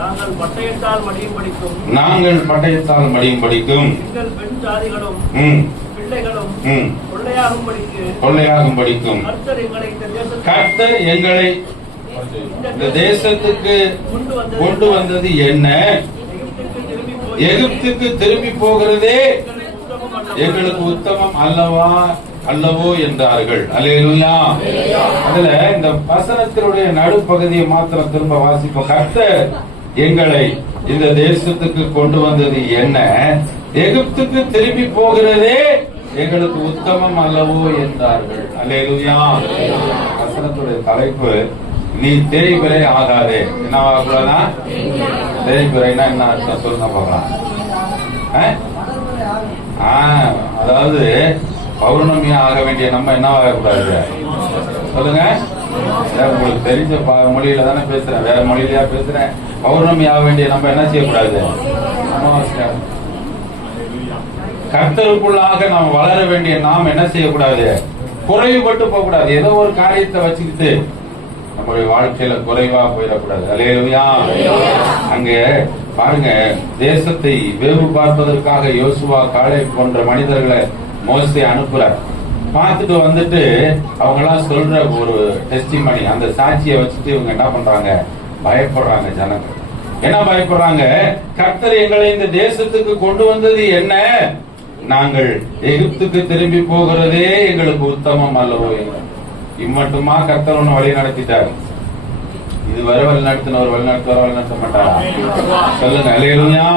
நாங்கள் பட்டயத்தால் மடியும் படிக்கும் எங்கள் பெண் ஜாதிகளும் பிள்ளைகளும் கொள்ளையாகும் படிக்கும் கர்த்தர் எங்களை இந்த தேசத்துக்கு கொண்டு வந்தது என்ன? எகிப்துக்கு திரும்பி போகிறதே எங்களுக்கு உத்தமம் அல்லவோ என்றார்கள். அல்லேலூயா. அதுல இந்த வசனத்தினுடைய நடுப்பகுதியை மாத்திரம் திரும்ப வாசிப்போம். கர்த்தர் எங்களை இந்த தேசத்துக்கு கொண்டு வந்தது என்ன? எகிப்துக்கு திரும்பி போகிறதே எங்களுக்கு உத்தமம் அல்லவோ என்றார்கள். அல்லேலூயா. வசனத்துடைய தலைப்பு நீ தேய்பிறை ஆகாதே. என்னவாகக்கூடாதா? தேய்பிறைனா என்ன அர்த்தம் சொல்லுங்க பார்க்கலாம். அதாவது பௌர்ணமியா ஆக வேண்டிய நம்ம என்னவாக கூடாது சொல்லுங்க. உங்களுக்கு தெரிஞ்ச மொழியில தானே பேசுறேன், வேற மொழியிலயா பேசுறேன். பௌர்ணமி ஆக வேண்டிய நம்ம என்ன செய்யக்கூடாது? அமாவாசை. கர்த்தருக்குள்ளாக நாம் வளர வேண்டிய நாம் என்ன செய்யக்கூடாது? குறைவுபட்டு போக கூடாது. ஏதோ ஒரு காரியத்தை வச்சுக்கிட்டு நம்முடைய வாழ்க்கையில குறைவா போயிடக்கூடாது. அல்லேலூயா. அங்க பாருங்க, தேசத்தை வேவு பார்ப்பதற்காக யோசுவா, காலேப் போன்ற மனிதர்களை மோசே அனுப்புறார். பார்த்துட்டு வந்துட்டு அவங்க எல்லாம் சொல்ற ஒரு டெஸ்டிமனி, அந்த சாட்சியை வச்சுட்டு இவங்க என்ன பண்றாங்க? பயப்படுறாங்க. ஜனங்கள் என்ன பயப்படுறாங்க? கர்த்தர் எங்களை இந்த தேசத்துக்கு கொண்டு வந்தது என்ன? நாங்கள் எகிப்துக்கு திரும்பி போகிறதே எங்களுக்கு உத்தமம் அல்லவோ. இம்மட்டுமா கர்த்தர் ஒண்ணு வழி நடத்திட்டார். இதுவரை வழி நடத்தினவர் வழி நடத்த மாட்டாரா? சொல்லுங்க. அல்லேலூயா.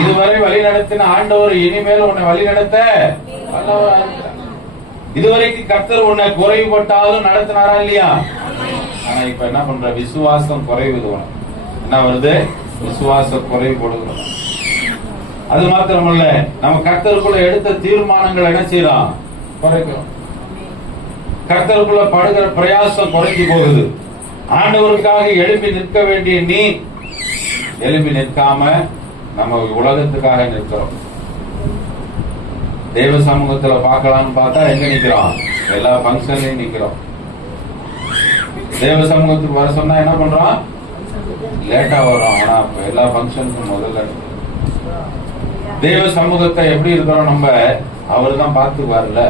இதுவரை வழி நடத்தின ஆண்டவர் இனிமேல் உன்னை வழி நடத்த வல்லவரா இருக்கிறார். இதுவரைக்கும் கர்த்தர் உன்னை குறைவுபட்டாலும் நடத்தினாரா இல்லையா? ஆனா இப்ப என்ன பண்ற? விசுவாசம் குறைவுது. என்ன வருது? விசுவாசம் குறைவுபடுது. அது மாத்திரமல்ல, நம்ம கர்த்தருக்குள்ள எடுத்த தீர்மானங்கள் என்ன செய்யலாம்? குறைக்கிறோம். கர்த்தருக்குள்ள படுகிற பிரயாசம் குறைஞ்சி போகுது. ஆண்டவருக்காக எழுப்பி நிற்க வேண்டிய நீ எழுப்பி நிற்காம நம்ம உலகத்துக்காக நிற்கிறோம். தேவ சமூகத்துல பார்க்கலாம்னு பார்த்தா எங்க நிக்கிறோம்? எல்லா பங்கன்லயும் நிக்கிறோம். தேவ சமூகத்துக்கு வர சொன்னா என்ன பண்றோம்? லேட்டா வரும். ஆனா எல்லா பங்கனுக்கும் முதல்ல தேவ சமூகத்தை எப்படி இருக்கிறோம்? நம்ம அவரு தான் பார்த்துக்குவார்ல,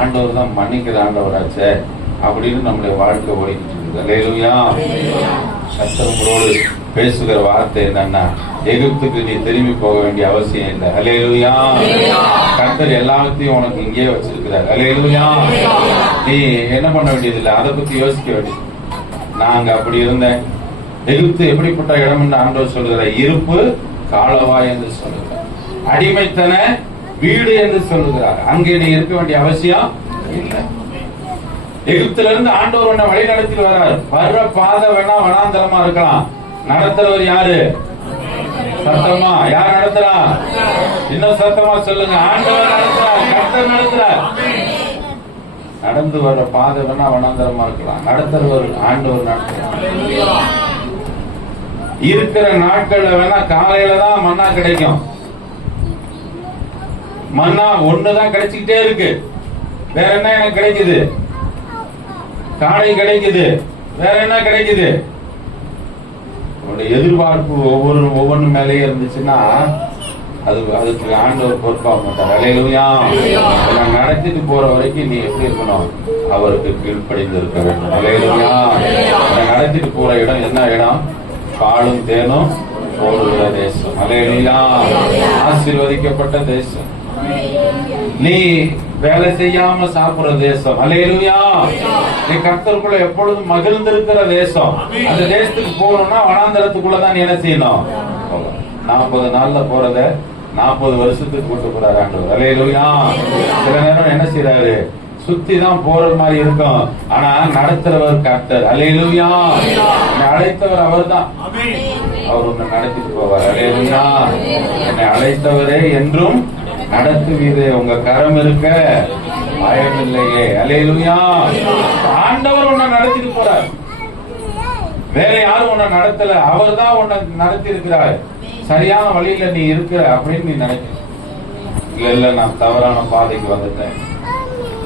ஆண்டவர் தான் மன்னிக்கிற ஆண்டவராச்சே அப்படின்னு நம்முடைய வாழ்க்கை ஓடிக்கிட்டு இருக்குது. அல்லேலூயா. கர்த்தர் உங்களோடு பேசுகிற வார்த்தை என்னன்னா, எகிப்துக்கு நீ திரும்பி போக வேண்டிய அவசியம் இல்லை. அல்லேலூயா. கர்த்தர் எல்லாத்தையும் உனக்கு இங்கே வச்சிருக்கிறார். அல்லேலூயா. நீ என்ன பண்ண வேண்டியது இல்லை, அதை பத்தி யோசிக்க வேண்டியது. நாங்க அப்படி இருந்தேன். எகிப்து எப்படிப்பட்ட இடம் என்று ஆண்டவர் சொல்லுகிற இருப்பு காலவாய் என்று சொல்லுகிறார். அடிமைத்தன வீடு என்று சொல்லுகிறார். அங்கே நீ இருக்க வேண்டிய அவசியம் இல்லை. எகிப்துல இருந்து ஆண்டவர் உன்னை வழி நடத்திட்டு வர்றாரு. வர்ற பாதை வேணா வனாந்தரமா இருக்கலாம். நடத்துறவர் யாரு? சத்தமா யார் நடத்துறா? இன்னும் சத்தமா சொல்லுங்க. ஆண்டவர் நடத்துறார். கர்த்தர் நடத்துறார். நடந்து வர்ற பாதை வேணா வனாந்தரமா இருக்கலாம். நடத்துறவர் ஆண்டவர் நடத்துறார். இருக்கிற நாட்கள்ல வேணா காலையில தான் மன்னா கிடைக்கும். மன்னா ஒண்ணுதான் கிடைச்சுக்கிட்டே இருக்கு. வேற என்ன எனக்கு கிடைக்குது? காடை கிடைக்குது. வேற என்ன கிடைக்குது? எதிர்பார்ப்பு ஒவ்வொன்று மேலேயே இருந்துச்சுன்னா அதுக்கு ஆண்டவர் பொறுப்பாக மாட்டார். அல்லேலூயா. நான் நடத்திட்டு போற வரைக்கும் நீ எப்படி இருக்கணும்? அவருக்கு கீழ்ப்படிந்து இருக்க வேண்டும். அல்லேலூயா. நடத்திட்டு போற இடம் என்ன இடம்? பாலும் தேனும் ஓடுகிற தேசம். அல்லேலூயா. ஆசீர்வதிக்கப்பட்ட தேசம். நீ வேலை செய்யாம சாப்பிடுற தேசம். அல்லேலூயா. நீ கர்த்தருக்குள்ள எப்பொழுதும் மகிழ்ந்திருக்கிற தேசம். அந்த தேசத்துக்கு போகணும்னா வனாந்தரத்துக்குள்ளதான் நீ என்ன செய்யணும்? 40 நாள்ல போறத 40 வருஷத்துக்கு கூட்டு போறாரு ஆண்டவர். அல்லேலூயா. சில நேரம் என்ன செய்யறாரு? சுத்தி தான் போற மாதிரி இருக்கும். ஆனா நடத்துறவர் கர்த்தர். அல்லேலூயா. என்னை அழைத்தவர் அவர் தான். அவர் உன்னை நடத்திட்டு போவார். அல்லேலூயா. என்னை அழைத்தவரே என்றும் நடத்துவீரே, உங்க கரம் இருக்க பயம் இல்லையே. அல்லேலூயா. ஆண்டவர் உன்னை நடத்திட்டு போறார். வேற யாரும் உன்னை நடத்தல. அவர் தான் உன்னை நடத்தி இருக்கிறார். சரியான வழியில நீ இருக்கிற அப்படின்னு நீ நினைக்க. இல்ல நான் தவறான பாதைக்கு வந்துட்டேன்,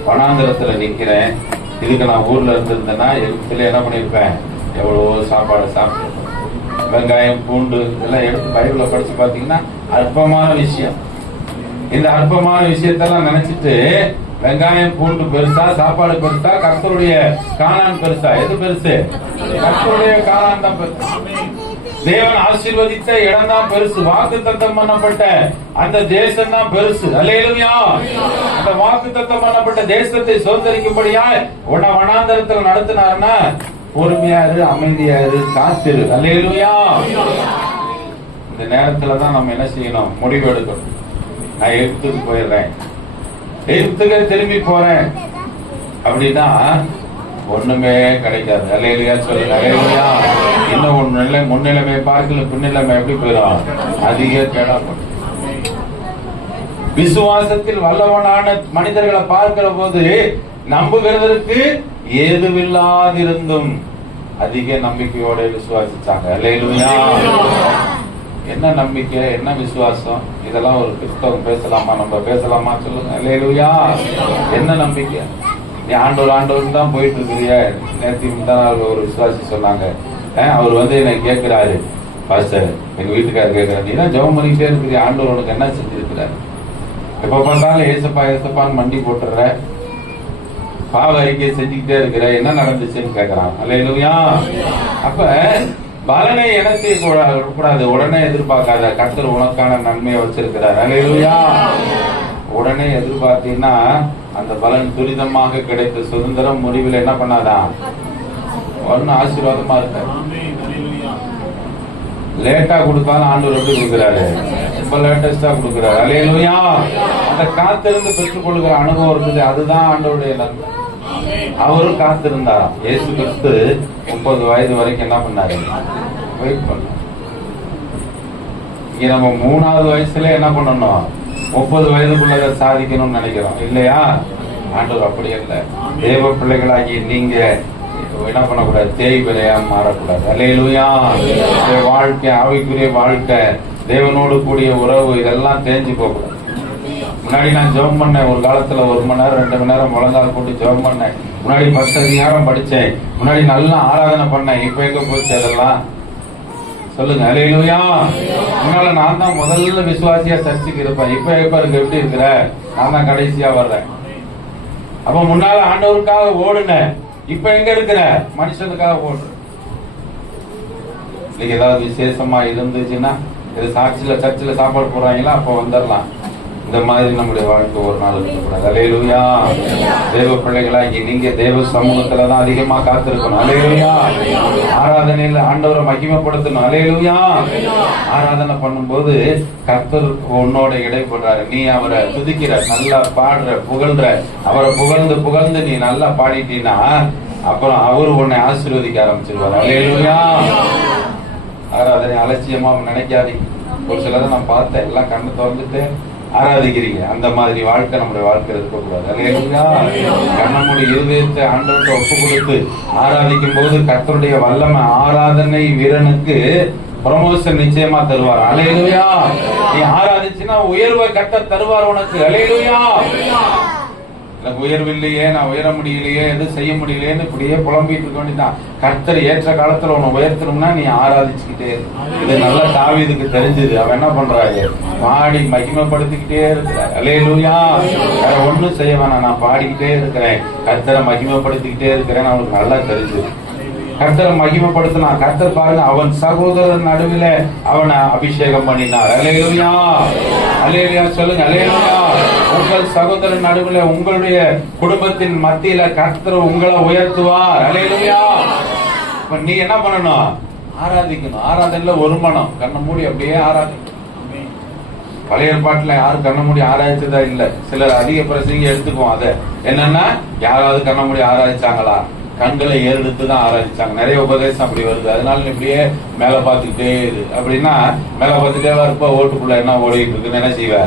வனாந்திரத்துல நிக்கிறேன், இதுக்கு நான் ஊர்ல இருந்திருந்தேன்னா எகிப்துல என்ன பண்ணிருப்பேன்? எவ்வளவோ சாப்பாடு சாப்பிட்டு வெங்காயம் பூண்டு இதெல்லாம் எடுத்து பைபிள படிச்சு பாத்தீங்கன்னா அற்பமான விஷயம். இந்த அற்பமான விஷயத்தெல்லாம் நினைச்சிட்டு வெங்காயம் பூண்டு பெருசா, சாப்பாடு பெருசா, கர்த்தருடைய கானான் பெருசா? எது பெருசு? கர்த்தருடைய கானான் தான் பெருசு. தேவன் ஆசீர்வதித்த இடம் தான் பெருசு. வாக்கு தத்தம் பண்ணப்பட்ட அந்த தேசம் தான் பெருசு. அல்லேலூயா. அந்த வாக்கு தத்தம் பண்ணப்பட்ட தேசத்தை சுதந்திரிக்கும்படியா உன்னை வனாந்தரத்தில் நடத்தினார்னா பொறுமையாரு, அமைதியாரு, காத்திரு. அல்லேலூயா. இந்த நேரத்துலதான் நம்ம என்ன செய்யணும்? முடிவு எடுக்கணும். நான் எகிப்துக்கு போயிடுறேன், எகிப்துக்கு திரும்பி போறேன் அப்படின்னா ஒண்ணுமே கிடைக்காது. அல்லேலூயா சொல்லுங்க. அல்லேலூயா. இன்னும் முன்னிலைமை பார்க்கல, பின்னிலைமை எப்படி போயிடும்? அதிக கேடாப்படும். விசுவாசத்தில் வல்லவனான மனிதர்களை பார்க்கிற போது நம்புகிறதற்கு ஏதுவில்லாதிருந்தும் அதிக நம்பிக்கையோட விசுவாசிச்சாங்க. அல்லேலூயா. என்ன நம்பிக்கை, என்ன விசுவாசம்? இதெல்லாம் ஒரு கிறிஸ்தவம் பேசலாமா? நம்ம பேசலாமா? சொல்லுங்க. அல்லேலூயா. என்ன நம்பிக்கை? நீ ஆண்டவர் தான் போயிட்டு இருக்கிறிய. நேற்று தான் ஒரு விசுவாசி சொன்னாங்க, அவர் என்னை கேட்கிறாரு, பாஸ்டர் எங்க வீட்டுக்காரர் கேட்கிறாரு, நீ தான் ஜெபம் பண்ணிக்கிட்டே இருக்கிற, ஆண்டவர் உனக்கு என்ன செஞ்சிருக்கிறார்? எப்ப பார்த்தாலும் ஏசப்பா ஏசப்பான்னு மண்டி போட்டுற, பாவ அறிக்கை செஞ்சுக்கிட்டே இருக்கிற, என்ன நடந்துச்சுன்னு கேட்கிறான். அல்லேலூயா. அப்ப பலனை என்ன செய்யக்கூடாது? உடனே எதிர்பார்க்காத. கர்த்தர் உனக்கான நன்மையை வச்சிருக்கிறார். அல்லேலூயா. உடனே எதிர்பார்த்தீங்கன்னா அந்த பலன் துரிதமாக கிடைத்த சுதந்திரம் முடிவில் என்ன பண்ணாதான்? ஒன்னு ஆசீர்வாதமா இருக்க. லேட்டா கொடுத்தாலும் ஆண்டவர் எப்படி கொடுக்கிறாரு? ரொம்ப லேட்டஸ்டா கொடுக்கிறாரு. அல்லேலூயா. அந்த காத்திருந்து பெற்றுக் கொள்கிற அனுபவம் இருக்குது. அதுதான் ஆண்டவருடைய நன்மை. அவரும் காத்திருந்தாராம். இயேசு கிறிஸ்து 30 வயது வரைக்கும் என்ன பண்ணாரு? வெயிட் பண்ண. இங்க நம்ம 3வது வயசுல என்ன பண்ணணும்? 30 வயதுக்குள்ளத சாதிக்கணும்னு நினைக்கிறோம் இல்லையா? ஆண்டவர் அப்படி இல்லை. தேவ பிள்ளைகளாகி நீங்க என்ன பண்ணக்கூடாது? தேய்பிரையா மாறக்கூடாது. அல்லேலூயா. வாழ்க்கை, ஆவிக்குரிய வாழ்க்கை, தேவனோடு கூடிய உறவு, இதெல்லாம் தேஞ்சு போகக்கூடாது. முன்னாடி நான் ஜெபம் பண்ணேன் ஒரு காலத்துல, 1 மணி நேரம் 2 மணி நேரம் முழங்கால் போட்டு ஜெபம் பண்ணேன். முன்னாடி 10 அதிகாரம் படிச்சேன். முன்னாடி நல்லா ஆராதனை பண்ணேன். இப்ப எங்க போச்சு அதெல்லாம்? சொல்லுங்க. அல்லேலூயா. முன்னால நான் தான் முதல்ல விசுவாசியா சர்ச்சுக்கு இருப்பேன். இப்ப இருக்கு எப்படி இருக்கிற? நான் தான் கடைசியா வர்றேன். அப்ப முன்னால ஆண்டவருக்காக ஓடுனேன். இப்ப எங்க இருக்கிற? மனுஷனுக்காக ஓடுற. இன்னைக்கு ஏதாவது விசேஷமா இருந்துச்சுன்னா, இது சாட்சியில சர்ச்சில் சாப்பாடு போடுறாங்களா, அப்ப வந்துடலாம். இந்த மாதிரி நம்முடைய வாழ்க்கை ஒரு நாள் இருக்கக்கூடாது. அல்லேலூயா. தேவ பிள்ளைகளாகி நீங்க தேவ சமூகத்துலதான் அதிகமா காத்திருக்கணும். அல்லேலூயா. ஆராதனையில ஆண்டவரை மகிமைப்படுத்தணும். அல்லேலூயா. ஆராதனை பண்ணும்போது கர்த்தர் உன்னோட இடைப்படுறாரு. நீ அவரை துதிக்கிற, நல்லா பாடுற, புகழ்ற, அவரை புகழ்ந்து புகழ்ந்து நீ நல்லா பாடிட்டீன்னா அப்புறம் அவரு உன்னை ஆசீர்வதிக்க ஆரம்பிச்சிருவாரு. அல்லேலூயா. ஆராதனை அலட்சியமா நினைக்காதீங்க. ஒரு சிலரை நான் பார்த்தேன், எல்லாம் கண்ணு திறந்துட்டு ஆராதிக்கிறீங்க. அந்த மாதிரி வாழ்க்கை நம்முடைய வாழ்க்கையில் இருக்கக்கூடாது. அல்லேலூயா. கண்ணமுடி இருதயத்தை ஆண்டவர்கிட்ட ஒப்பு கொடுத்து ஆராதிக்கும் போது கர்த்தருடைய வல்லமை ஆராதனை வீரனுக்கு ப்ரமோஷன் நிச்சயமா தருவார். அல்லேலூயா. நீ ஆராதிச்சுன்னா உயர்வை கர்த்தர் தருவார் உனக்கு. அல்லேலூயா. எனக்கு உயர்வு இல்லையே, நான் உயர முடியலையே, எதுவும் செய்ய முடியலையேன்னு இப்படியே புலம்பிட்டு இருக்க வேண்டியதான். கர்த்தர் ஏற்ற காலத்துல உன்னை உயர்த்தணும்னா நீ ஆராதிச்சுக்கிட்டே. இது நல்லா தாவீதுக்கு தெரிஞ்சது. அவன் என்ன பண்றாரு? பாடி மகிமைப்படுத்திக்கிட்டே இருக்கிறார். அல்லேலூயா. வேற ஒண்ணும் செய்ய வேணாம், நான் பாடிக்கிட்டே இருக்கிறேன், கர்த்தரை மகிமைப்படுத்திக்கிட்டே இருக்கிறேன்னு அவனுக்கு நல்லா தெரிஞ்சது. கர்த்தரை மகிமைப்படுத்தினா. கர்த்தர் பாருங்க, அவன் சகோதரன் நடுவில் அவனை அபிஷேகம் பண்ணினார். அல்லேலூயா. அல்லேலூயா சொல்லுங்க. அல்லேலூயா. உங்கள் சகோதரன் நடுவில், உங்களுடைய குடும்பத்தின் மத்தியில கர்த்தர் உங்களை உயர்த்துவார். அல்லேலூயா. இப்ப நீ என்ன பண்ணணும்? ஆராதிக்கணும். ஆராதனையில ஒரு மனம், கண்ண மூடி அப்படியே ஆராதிக்கணும். பழைய ஏற்பாட்டுல யாரும் கண்ண மூடி ஆராய்ச்சதா இல்ல. சிலர் அதிக பிரசங்க எடுத்துக்குவோம். அதை என்னன்னா, யாராவது கண்ண மூடி ஆராய்ச்சாங்களா? கண்களை ஏறெடுத்துதான் ஆராய்ச்சாங்க. நிறைய உபதேசம் அப்படி வருது. அதனால இப்படியே மேல பாத்துக்கிட்டே இரு அப்படின்னா, மேல பார்த்துட்டே இருப்ப ஓட்டுக்குள்ள என்ன ஓடிட்டு இருக்குன்னு என்ன செய்வ?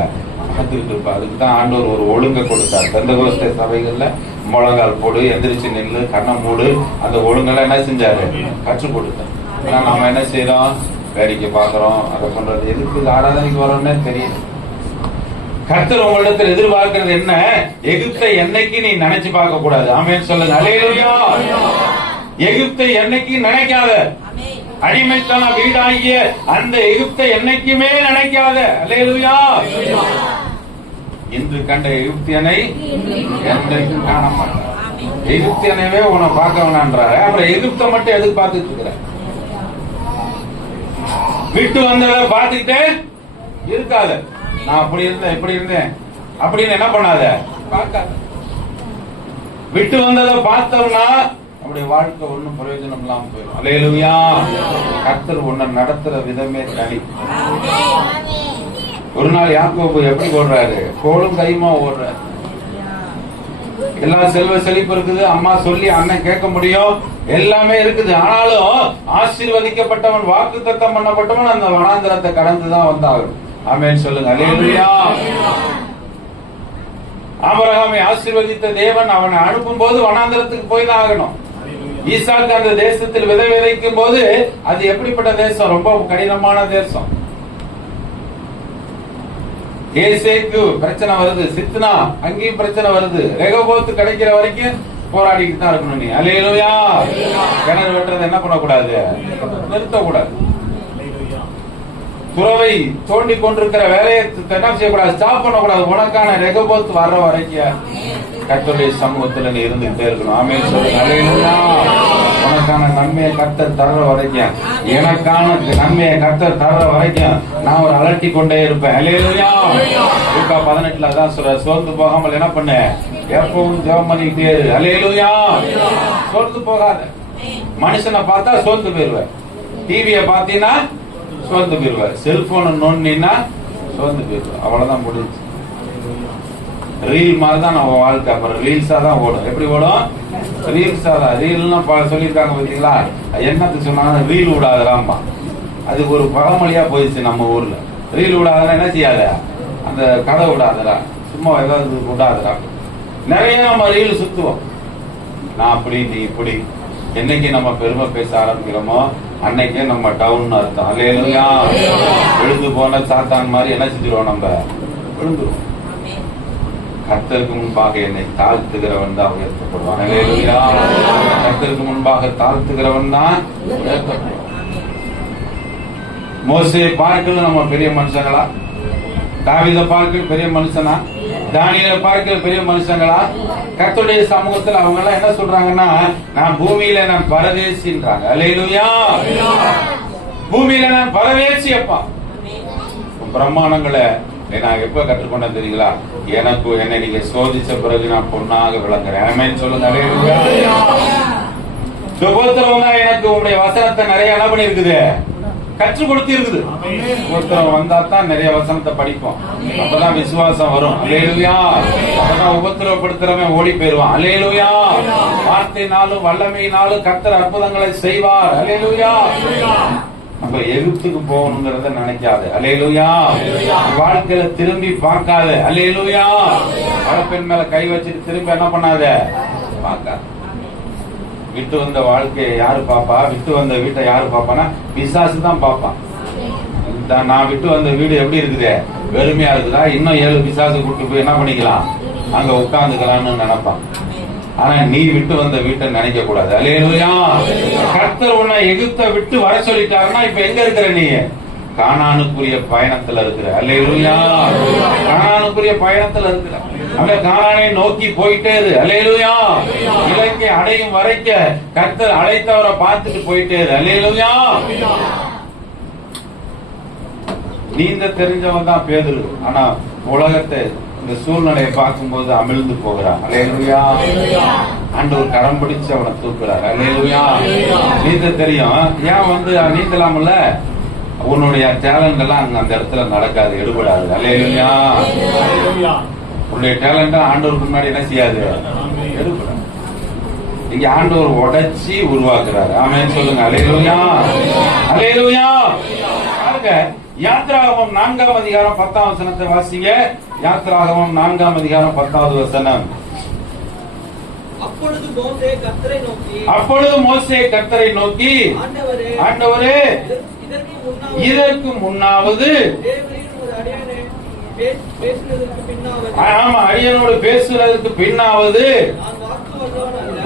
பார்த்துக்கிட்டு இருப்பா. அதுக்குதான் ஆண்டவர் ஒரு ஒழுங்கை கொடுத்தார். பெந்தெகோஸ்தே சபைகள்ல முழங்கால் போடு, எந்திரிச்சு நில்லு, கண்ணை மூடு, அந்த ஒழுங்கெல்லாம் என்ன செஞ்சாரு? கற்றுக் கொடுத்தார். ஆனா நாம என்ன செய்யறோம்? வேடிக்கை பாக்குறோம். அதை பண்றது எதுக்கு? ஆராதனைக்கு வரோம்னே தெரியும். கர்த்தர் உங்களிடத்தில் எதிர்பார்க்கிறது என்ன? எகிப்தை என்னைக்கு நீ நினைச்சு பார்க்க கூடாது. ஆமென் சொல்லுங்க. அல்லேலூயா. எகிப்தை என்னைக்கு நினைக்காத. அடிமைத்தன வீடாகிய அந்த எகிப்தை என்னைக்குமே நினைக்காத. அல்லேலூயா. இன்று கண்ட எகிப்தியனை என்றைக்கும் காண மாட்டார். எகிப்தியனவே உன்னை பார்க்க வேணான்றாரு, அப்புறம் எகிப்தை மட்டும் எதுக்கு பார்த்துட்டு இருக்கிற? விட்டு வந்தத பார்த்துக்கிட்டே இருக்காத. நான் அப்படி இருந்தேன் இப்படி இருந்தேன் அப்படின்னு என்ன பண்ணாத, பார்க்காத. விட்டு வந்ததை பார்த்தோம்னா நம்முடைய வாழ்க்கை ஒன்னும் பிரயோஜனம் இல்லாம போயிடும். அல்லேலூயா. கர்த்தர் உன்னை நடத்துற விதமே தனி. ஒரு நாள் யாக்கோபு எப்படி ஓடுறாரு, கோலும் கையுமா ஓடுறாரு. எல்லா செல்வ செழிப்பு இருக்குது, அம்மா சொல்லி அண்ணன் கேட்க முடியும், எல்லாமே இருக்குது. ஆனாலும் ஆசீர்வதிக்கப்பட்டவன், வாக்குத்தத்தம் பண்ணப்பட்டவன் அந்த வனாந்திரத்தை கடந்துதான் வந்தாகும். ஆமென் சொல்லுங்க. அல்லேலூயா. ஆபிரகாமை ஆசீர்வதித்த தேவன் அவனை அனுப்பும் போது வனாந்திரத்துக்கு போய் தான் ஆகணும். ஈசாக்கு அந்த தேசத்தில் விதை விதைக்கும் போது அது எப்படிப்பட்ட தேசம்? ரொம்ப கடினமான தேசம். ஏசேக்கு பிரச்சனை வருது, சித்னா அங்கேயும் பிரச்சனை வருது, ரெகோபோத் கிடைக்கிற வரைக்கும் போராடிக்கிட்டு தான் இருக்கணும். நீ அல்லேலூயா. கிணறு வெட்டுறது என்ன பண்ணக்கூடாது, நிறுத்தக்கூடாது. துறவை தோண்டி கொண்டிருக்கிற வேலையை என்ன செய்யக்கூடாது, ஸ்டாப் பண்ணக்கூடாது. உனக்கான ரெகோபோத் வர்ற வரைக்கும் கர்த்தருடைய சமூகத்துல நீ இருந்துகிட்டே இருக்கணும். ஆமென் சொல்லுங்க. அல்லேலூயா. உனக்கான நன்மையை கர்த்தர் தர்ற வரைக்கும், எனக்கான நன்மையை கர்த்தர் தர்ற வரைக்கும் நான் ஒரு அலட்டி கொண்டே இருப்பேன். அல்லேலூயா. லூக்கா 18 அதான் சொல்ற, சோர்ந்து போகாமல் என்ன பண்ண, எப்பவும் ஜெபம் பண்ணிக்கிட்டே இரு. அல்லேலூயா. சோர்ந்து போகாத. மனுஷனை பார்த்தா சோர்ந்து போயிருவேன், டிவியை பார்த்தீங்கன்னா சோர்ந்து போயிருவார், செல்போனை நோண்டினா சோர்ந்து போயிருவார். அவ்வளவுதான் முடிஞ்சு. ரீல் மாதிரிதான் நம்ம வாழ்க்கை. அப்புறம் ரீல்ஸா தான் ஓடும். எப்படி ஓடும்? ரீல்ஸா தான். ரீல்னா சொல்லியிருக்காங்க பாத்தீங்களா, என்னத்துக்கு சொன்னாங்க, ரீல் விடாதராம்பா. அதுக்கு ஒரு பழமொழியா போயிடுச்சு நம்ம ஊர்ல. ரீல் விடாதரா என்ன செய்யாத, அந்த கதை விடாதரா, சும்மா ஏதாவது விடாதரா. நிறைய நம்ம ரீல் சுத்துவோம். நான் அப்படி நீ இப்படி. என்னைக்கு நம்ம பெருமை பேச ஆரம்பிக்கிறோமோ அன்னைக்கே நம்ம டவுன் அர்த்தம். அல்லேலூயா. விழுந்து போன சாத்தான் மாதிரி என்ன செஞ்சிருவோம், நம்ம விழுந்துருவோம். கர்த்தருக்கு முன்பாக என்னை தாழ்த்துகிறவன் தான் உயர்த்தப்படுவான். அல்லேலூயா. கர்த்தருக்கு முன்பாக தாழ்த்துகிறவன் தான் உயர்த்தப்படுவான். மோசேயை பார்க்கல நம்ம பெரிய மனுஷங்களா, தாவீதை பார்க்க பெரிய மனுஷனா, தானியேலை பார்க்க பெரிய மனுஷங்களா? கர்த்தருடைய சமூகத்தில் அவங்க எல்லாம் என்ன சொல்றாங்கன்னா, நான் பூமியில நான் பரதேசின்றாங்க. அல்லேலூயா. பூமியில நான் பரதேசி. அப்பா பிரமாணங்களை நான் எப்ப கற்றுக்கொண்டேன் தெரியுங்களா? எனக்கு என்னை நீங்க சோதிச்ச பிறகு நான் பொண்ணாக விளங்குறேன். ஆமென் சொல்லுங்க. அல்லேலூயா. உபத்திரவம் தான் எனக்கு உங்களுடைய வசனத்தை நிறைய என்ன பண்ணி இருக்குது, கற்றுக் கொடுத்து இருக்குது. உபத்திரவம் வந்தா தான் நிறைய வசனத்தை படிப்போம், அப்பதான் விசுவாசம் வரும். அல்லேலூயா. அப்பதான் உபத்திரவப்படுத்துறவன் ஓடி போயிருவான். அல்லேலூயா. வார்த்தையினாலும் வல்லமையினாலும் கர்த்தர் அற்புதங்களை செய்வார். அல்லேலூயா. நம்ம எகிப்துக்கு போகணுங்கிறத நினைக்காது. அல்லேலூயா. வாழ்க்கையில திரும்பி பார்க்காத. அல்லேலூயா. வளப்பெண் மேல கை வச்சுட்டு திரும்பி என்ன பண்ணாத, பார்க்காத. விட்டு வந்த வாழ்க்கையை யாரு பாப்பா, விட்டு வந்த வீட்டை யாரு பாப்பானா பிசாசு தான் பாப்பான். நான் விட்டு வந்த வீடு எப்படி இருக்குது, வெறுமையா இருக்குதா, இன்னும் 7 பிசாசு கூட்டு போய் என்ன பண்ணிக்கலாம், அங்க உட்கார்ந்துக்கலாம்னு நினைப்பான். ஆனா நீ விட்டு வந்த வீட்டை நினைக்க கூடாது. அல்லேலூயா. கர்த்தர் உன்னை எகிப்தை விட்டு வர சொல்லிட்டாருன்னா இப்ப எங்க இருக்கிற நீ, கானானுக்குரிய பயணத்துல இருக்கிற. அல்லேலூயா. கானானுக்குரிய பயணத்துல இருக்கிற. அந்த கானானை நோக்கி போயிட்டே இரு. அல்லேலூயா. இலக்கை அடையும் வரைக்கும் கர்த்தர் அழைத்தவரை பார்த்துட்டு போயிட்டே இரு. அல்லேலூயா. நீந்த தெரிஞ்சவன் தான் பேதுரு, ஆனா உலகத்தை இந்த சூழ்நிலையை பார்க்கும்போது அமிழ்ந்து போகிறார். அல்லேலூயா. ஆண்டவர் கரம் பிடிச்சு அவனை தூக்குறார். அல்லேலூயா. நீந்த தெரியும், ஏன் நீந்தலாம்ல, உன்னுடைய டேலண்ட் எல்லாம் அந்த இடத்துல நடக்காது, எடுபடாது. அல்லேலூயா. உன்னுடைய டேலண்ட் ஆண்டவருக்கு முன்னாடி என்ன செய்யாது, எடுபடாது. இங்க ஆண்டவர் உடைச்சி உருவாக்குறாரு. ஆமென் சொல்லுங்க. அல்லேலூயா. அல்லேலூயா. பாருங்க, யாத்திராகமம் 4ஆம் அதிகாரம் 10ஆம் வசனத்தை வாசிங்க. யாத்திராகமம் 4ஆம் அதிகாரம் 10வது வசனம். அப்பொழுது மோசே கர்த்தரை நோக்கி, ஆண்டவரே, இதற்கு முன்னாவது அடியனோடு பேசுறதுக்கு பின்னாவது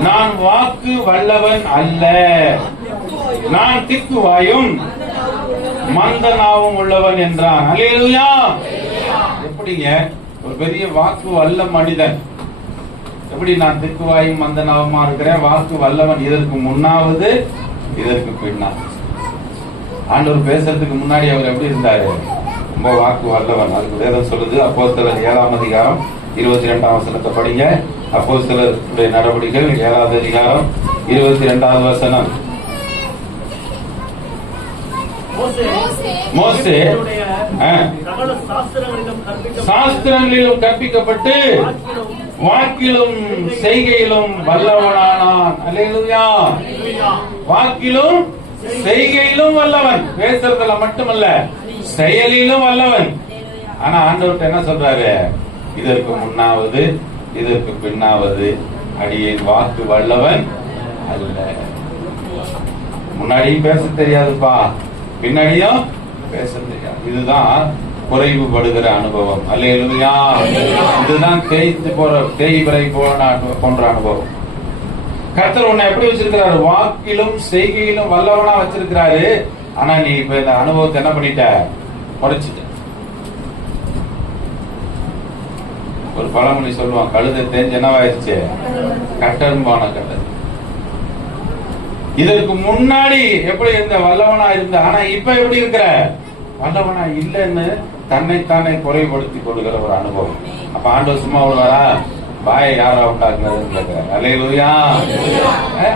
நான் வாக்கு வல்லவன் அல்ல. நான் திக்குவாயும் மந்த நாவும் உள்ளவன் என்றான். அல்லேலூயா. எப்படிங்க ஒரு பெரிய வாக்கு வல்ல மனிதன் எப்படி நான் திக்குவாயும் மந்த நாவுமா இருக்கிறேன், வாக்கு வல்லவன். இதற்கு முன்னாவது இதற்கு பின்னா ஆண்டவர் பேசுறதுக்கு முன்னாடி அவர் எப்படி இருந்தாரு? ரொம்ப வாக்கு வல்லவன். அதுக்கு வேதம் சொல்லுது. அப்போஸ்தலர் 7ஆம் அதிகாரம் 22ஆம் வசனத்தை படிங்க. அப்போஸ்தலருடைய நடவடிக்கைகள் 7வது அதிகாரம் 22வது வசனம். மோசே சாஸ்திரங்களிலும் கற்பிக்கப்பட்டு வாக்கிலும் செய்கையிலும் வல்லவனானான். அல்லேலூயா. வாக்கிலும் செய்கையிலும் வல்லவன். பேசுறதுல மட்டுமல்ல, செயலிலும் வல்லவன். ஆனா ஆண்டவர்கிட்ட என்ன சொல்றாரு? இதற்கு முன்னாவது இதற்கு பின்னாவது அடியேன் வாக்கு வல்லவன் அல்ல. முன்னாடியும் பேச தெரியாதுப்பா, பின்னாடியும் பேச தெரியாது. இதுதான் குறைவுபடுகிற அனுபவம். அல்லேலூயா. இதுதான் தேய்வரை போன்ற அனுபவம். கர்த்தர் உன்னை எப்படி வச்சிருக்கிறாரு? வாக்கிலும் செய்கையிலும் வல்லவனா வச்சிருக்கிறாரு. ஆனா நீ இப்ப இந்த அனுபவத்தை என்ன பண்ணிட்ட? குறைச்சிட்ட. ஒரு பழமொழி சொல்லுவான், கழுதை தேஞ்சு என்னவாயிருச்சு? கட்டரும்பான கட்டது. இதற்கு முன்னாடி எப்படி இருந்த? வல்லவனா இருந்த. ஆனா இப்ப எப்படி இருக்கிற? வல்லவனா இல்லைன்னு தன்னைத்தானே குறைபடுத்தி கொள்கிற ஒரு அனுபவம். அப்ப ஆண்டவர் சும்மா விடுவாரா? வாயை யாரா உண்டாக்குறதுன்னு கேட்கிறார். அல்லேலூயா.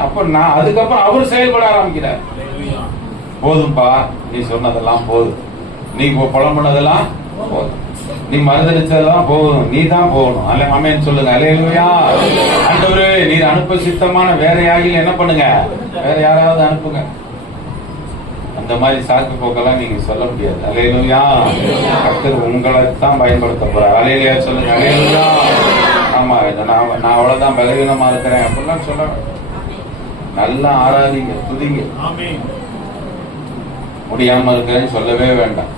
அப்ப நான் அதுக்கப்புறம் அவர் செயல்பட ஆரம்பிக்கிறார். போதும்பா, நீ சொன்னதெல்லாம் போதும், நீ புலம்புனதெல்லாம் போதும், நீ மறுதளிச்சதெல்லாம் போதும், நீ தான் போகணும். அல்ல ஆமென் சொல்லுங்க. அல்லேலூயா. ஆண்டவரே நீர் அனுப்ப சித்தமான வேற யாரையும் என்ன பண்ணுங்க? வேற யாராவது அனுப்புங்க. அந்த மாதிரி சாக்கு போக்கெல்லாம் நீங்க சொல்ல முடியாது. அல்லேலூயா. கர்த்தர் உங்களை தான் பயன்படுத்த போறார். அல்லேலூயா சொல்லுங்க. அல்லேலூயா. ஆமா, நான் அவ்வளவுதான் பலவீனமா இருக்கிறேன் அப்படிலாம் சொல்ல. நல்லா ஆராதிங்க, துதிங்க. முடியாம இருக்கிறேன்னு சொல்லவே வேண்டாம்.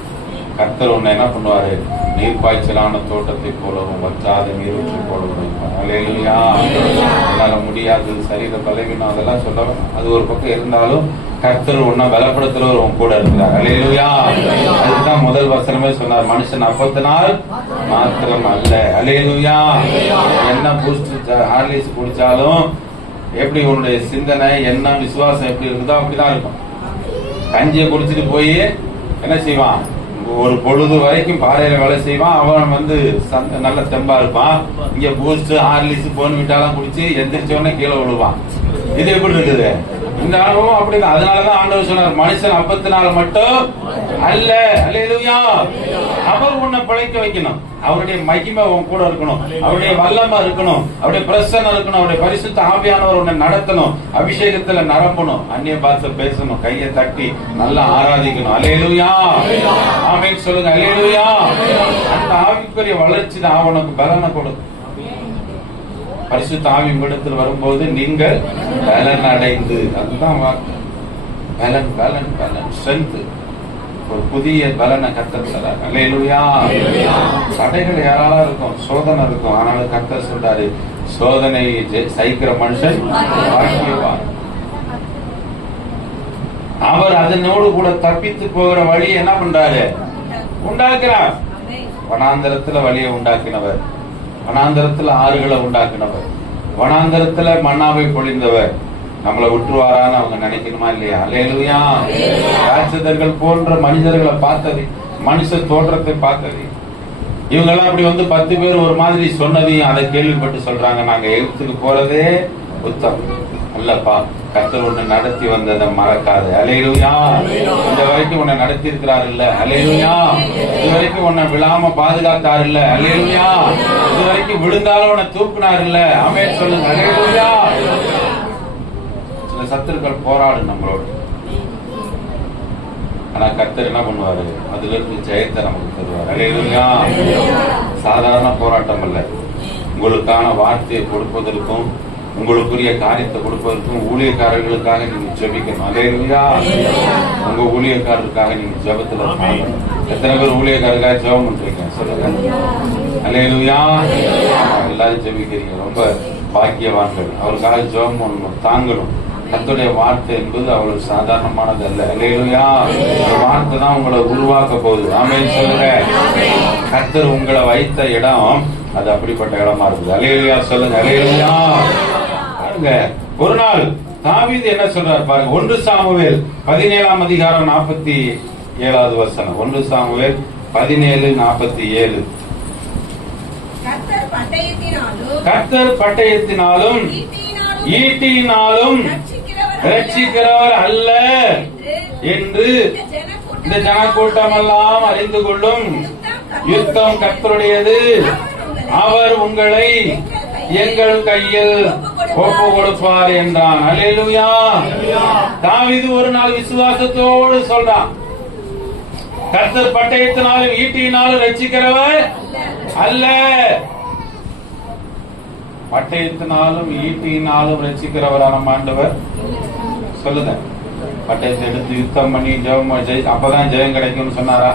கர்த்தர் உன்னை என்ன பண்ணுவாரு? நீர்ப்பாய்ச்சலான தோட்டத்தை போலவும் வற்றாத நீரூற்று போலவும். அல்லேலூயா. என்னால முடியாது, சரீர பலவீனம், அதெல்லாம் சொல்ல வேண்டாம். அது ஒரு பக்கம் இருந்தாலும் கர்த்தர் உன்னை பலப்படுத்துறவர் உன் கூட இருக்கிறார். அல்லேலூயா. அதுதான் முதல் வசனமே சொன்னார், மனுஷன் அப்பத்தினால் மாத்திரம் அல்ல. அல்லேலூயா. என்ன பூஸ்ட் ஹார்லிக்ஸ் குடிச்சாலும் எப்படி உன்னுடைய சிந்தனை என்ன விசுவாசம் எப்படி இருக்குதோ அப்படிதான் இருக்கும். கஞ்சியை குடிச்சிட்டு போய் என்ன செய்வான்? ஒரு பொழுது வரைக்கும் பாறையில வேலை செய்வான். அவன் நல்ல தெம்பா இருப்பான். இங்க பூஸ்ட் ஹார்லிக்ஸ் போன் விட்டாலாம் குடிச்சு எந்திரிச்ச உடனே கீழே விழுவான். இது எப்படி இருக்குது? இந்த அனுபவம் அப்படிதான். அதனாலதான் ஆண்டவர் சொன்னார், மனுஷன் அப்பத்தினால மட்டும் அல்ல. அல்லேலூயா. அவர் உன்னை பிழைக்க வைக்கணும். அவருடைய மகிமை உன் கூட இருக்கணும். அவருடைய வல்லமை இருக்கணும். அவருடைய பிரசன்னம் இருக்கணும். அவருடைய பரிசுத்த ஆவியானவர் உன்னை நடத்தணும். அபிஷேகத்துல நிரப்பணும். அந்நிய பாஷை பேசணும். கையை தட்டி நல்லா ஆராதிக்கணும். அல்லேலூயா. ஆமென் சொல்லுங்க. அல்லேலூயா. அந்த ஆவிக்குரிய வளர்ச்சி தான் உனக்கு பலனை கொடுக்கும். பரிசுத்த ஆவி உங்களிடத்தில் வரும்போது நீங்கள் பலன் அடைந்து, அதுதான் வாக்கு. பலன் பலன் பலன் ஸ்ட்ரென்த், ஒரு புதிய பலனை கர்த்தர் சொல்றார். அல்லேலூயா. தடைகள் யாராலும் இருக்கும், சோதனை இருக்கும். ஆனாலும் கர்த்தர் சொல்றாரு, சோதனை சகிக்கிற மனுஷன் பாக்கியவான். அவர் அதனோடு கூட தப்பித்து போகிற வழி என்ன பண்றாரு? உண்டாக்குறார். வனாந்தரத்துல வழியை உண்டாக்கினவர், வனாந்தரத்துல ஆறுகளை உண்டாக்கினவர், வனாந்தரத்துல மன்னாவை பொழிந்தவர். நம்மளை விட்டுருவாரான்னு அவங்க நினைக்கணுமா இல்லையா? அல்லேலூயா. ராட்சதர்கள் போன்ற மனிதர்களை பார்த்தது, மனுஷ தோற்றத்தை பார்த்தது. இவங்க எல்லாம் அப்படி 10 பேர் ஒரு மாதிரி சொன்னதையும் அதை கேள்விப்பட்டு சொல்றாங்க, நாங்க எழுத்துக்கு போறதே உத்தம் அல்லப்பா. கர்த்தர் உன்னை நடத்தி வந்ததை மறக்காது. அல்லேலூயா. இந்த வரைக்கும் உன்னை நடத்தி இருக்கிறார் இல்ல? அல்லேலூயா. இது வரைக்கும் உன்னை விழாம பாதுகாத்தார் இல்ல? அல்லேலூயா. இது வரைக்கும் விழுந்தாலும் உன்னை தூக்குனார் இல்ல? ஆமென் சொல்லுங்க. அல்லேலூயா. சில சத்துருக்கள் போராடும் நம்மளோட. ஆனா கர்த்தர் என்ன பண்ணுவாரு? அதுல இருந்து ஜெயத்தை நமக்கு தருவார். அல்லேலூயா. சாதாரண போராட்டம் அல்ல. உங்களுக்கான வார்த்தையை கொடுப்பதற்கும் உங்களுக்குரிய காரியத்தை கொடுப்பதற்கும் ஊழியக்காரர்களுக்காக நீங்க ஜெபிக்கணும். அல்லேலூயா. உங்க ஊழியக்காரருக்காக நீங்க ஜெபத்துல எத்தனை பேர் ஊழியக்காரருக்காக ஜெபம் பண்றீங்க சொல்லுங்க. அல்லேலூயா. எல்லாரும் ஜெபிக்கிறீங்க, ரொம்ப பாக்கியவான்கள். அவருக்காக ஜெபம் பண்ணணும், தாங்கணும். கர்த்தருடைய வார்த்தை என்பது அவ்வளவு சாதாரணமானது அல்ல. அல்லேலூயா. இந்த வார்த்தை தான் உங்களை உருவாக்க போகுது. ஆமென் சொல்லுங்க. கர்த்தர் உங்களை வைத்த இடம் அது அப்படிப்பட்ட இடமா இருக்குது. அல்லேலூயா சொல்லுங்க. அல்லேலூயா. பாருங்க, ஒரு நாள் தாவீது என்ன சொல்றார் பாருங்க. 1 சாமுவேல் 17 அதிகாரம் 47வது வசனம். 1 சாமுவேல் 17:47. கர்த்தர் பட்டயத்தினாலும் ஈட்டியினாலும் ரட்சிக்கிறவர் அல்ல என்று இந்த ஜனக்கூட்டமெல்லாம் அறிந்து கொள்ளும். யுத்தம் கர்த்தருடையது, அவர் உங்களை எங்கள் கையில் ஒப்பு கொடுப்பார் என்றான். அல்லேலூயா. தாவீது ஒரு நாள் விசுவாசத்தோடு சொல்றான், கர்த்தர் பட்டயத்தினாலும் ஈட்டியினாலும் ரட்சிக்கிறவர் அல்ல. பட்டயத்தினாலும் ஈட்டியினாலும் ரட்சிக்கிறவரான ஆண்டவர் சொல்லுங்க. பட்டயத்தை எடுத்து யுத்தம் பண்ணி ஜெயம் அப்பதான் ஜெயம் கிடைக்கும்னு சொன்னாரா?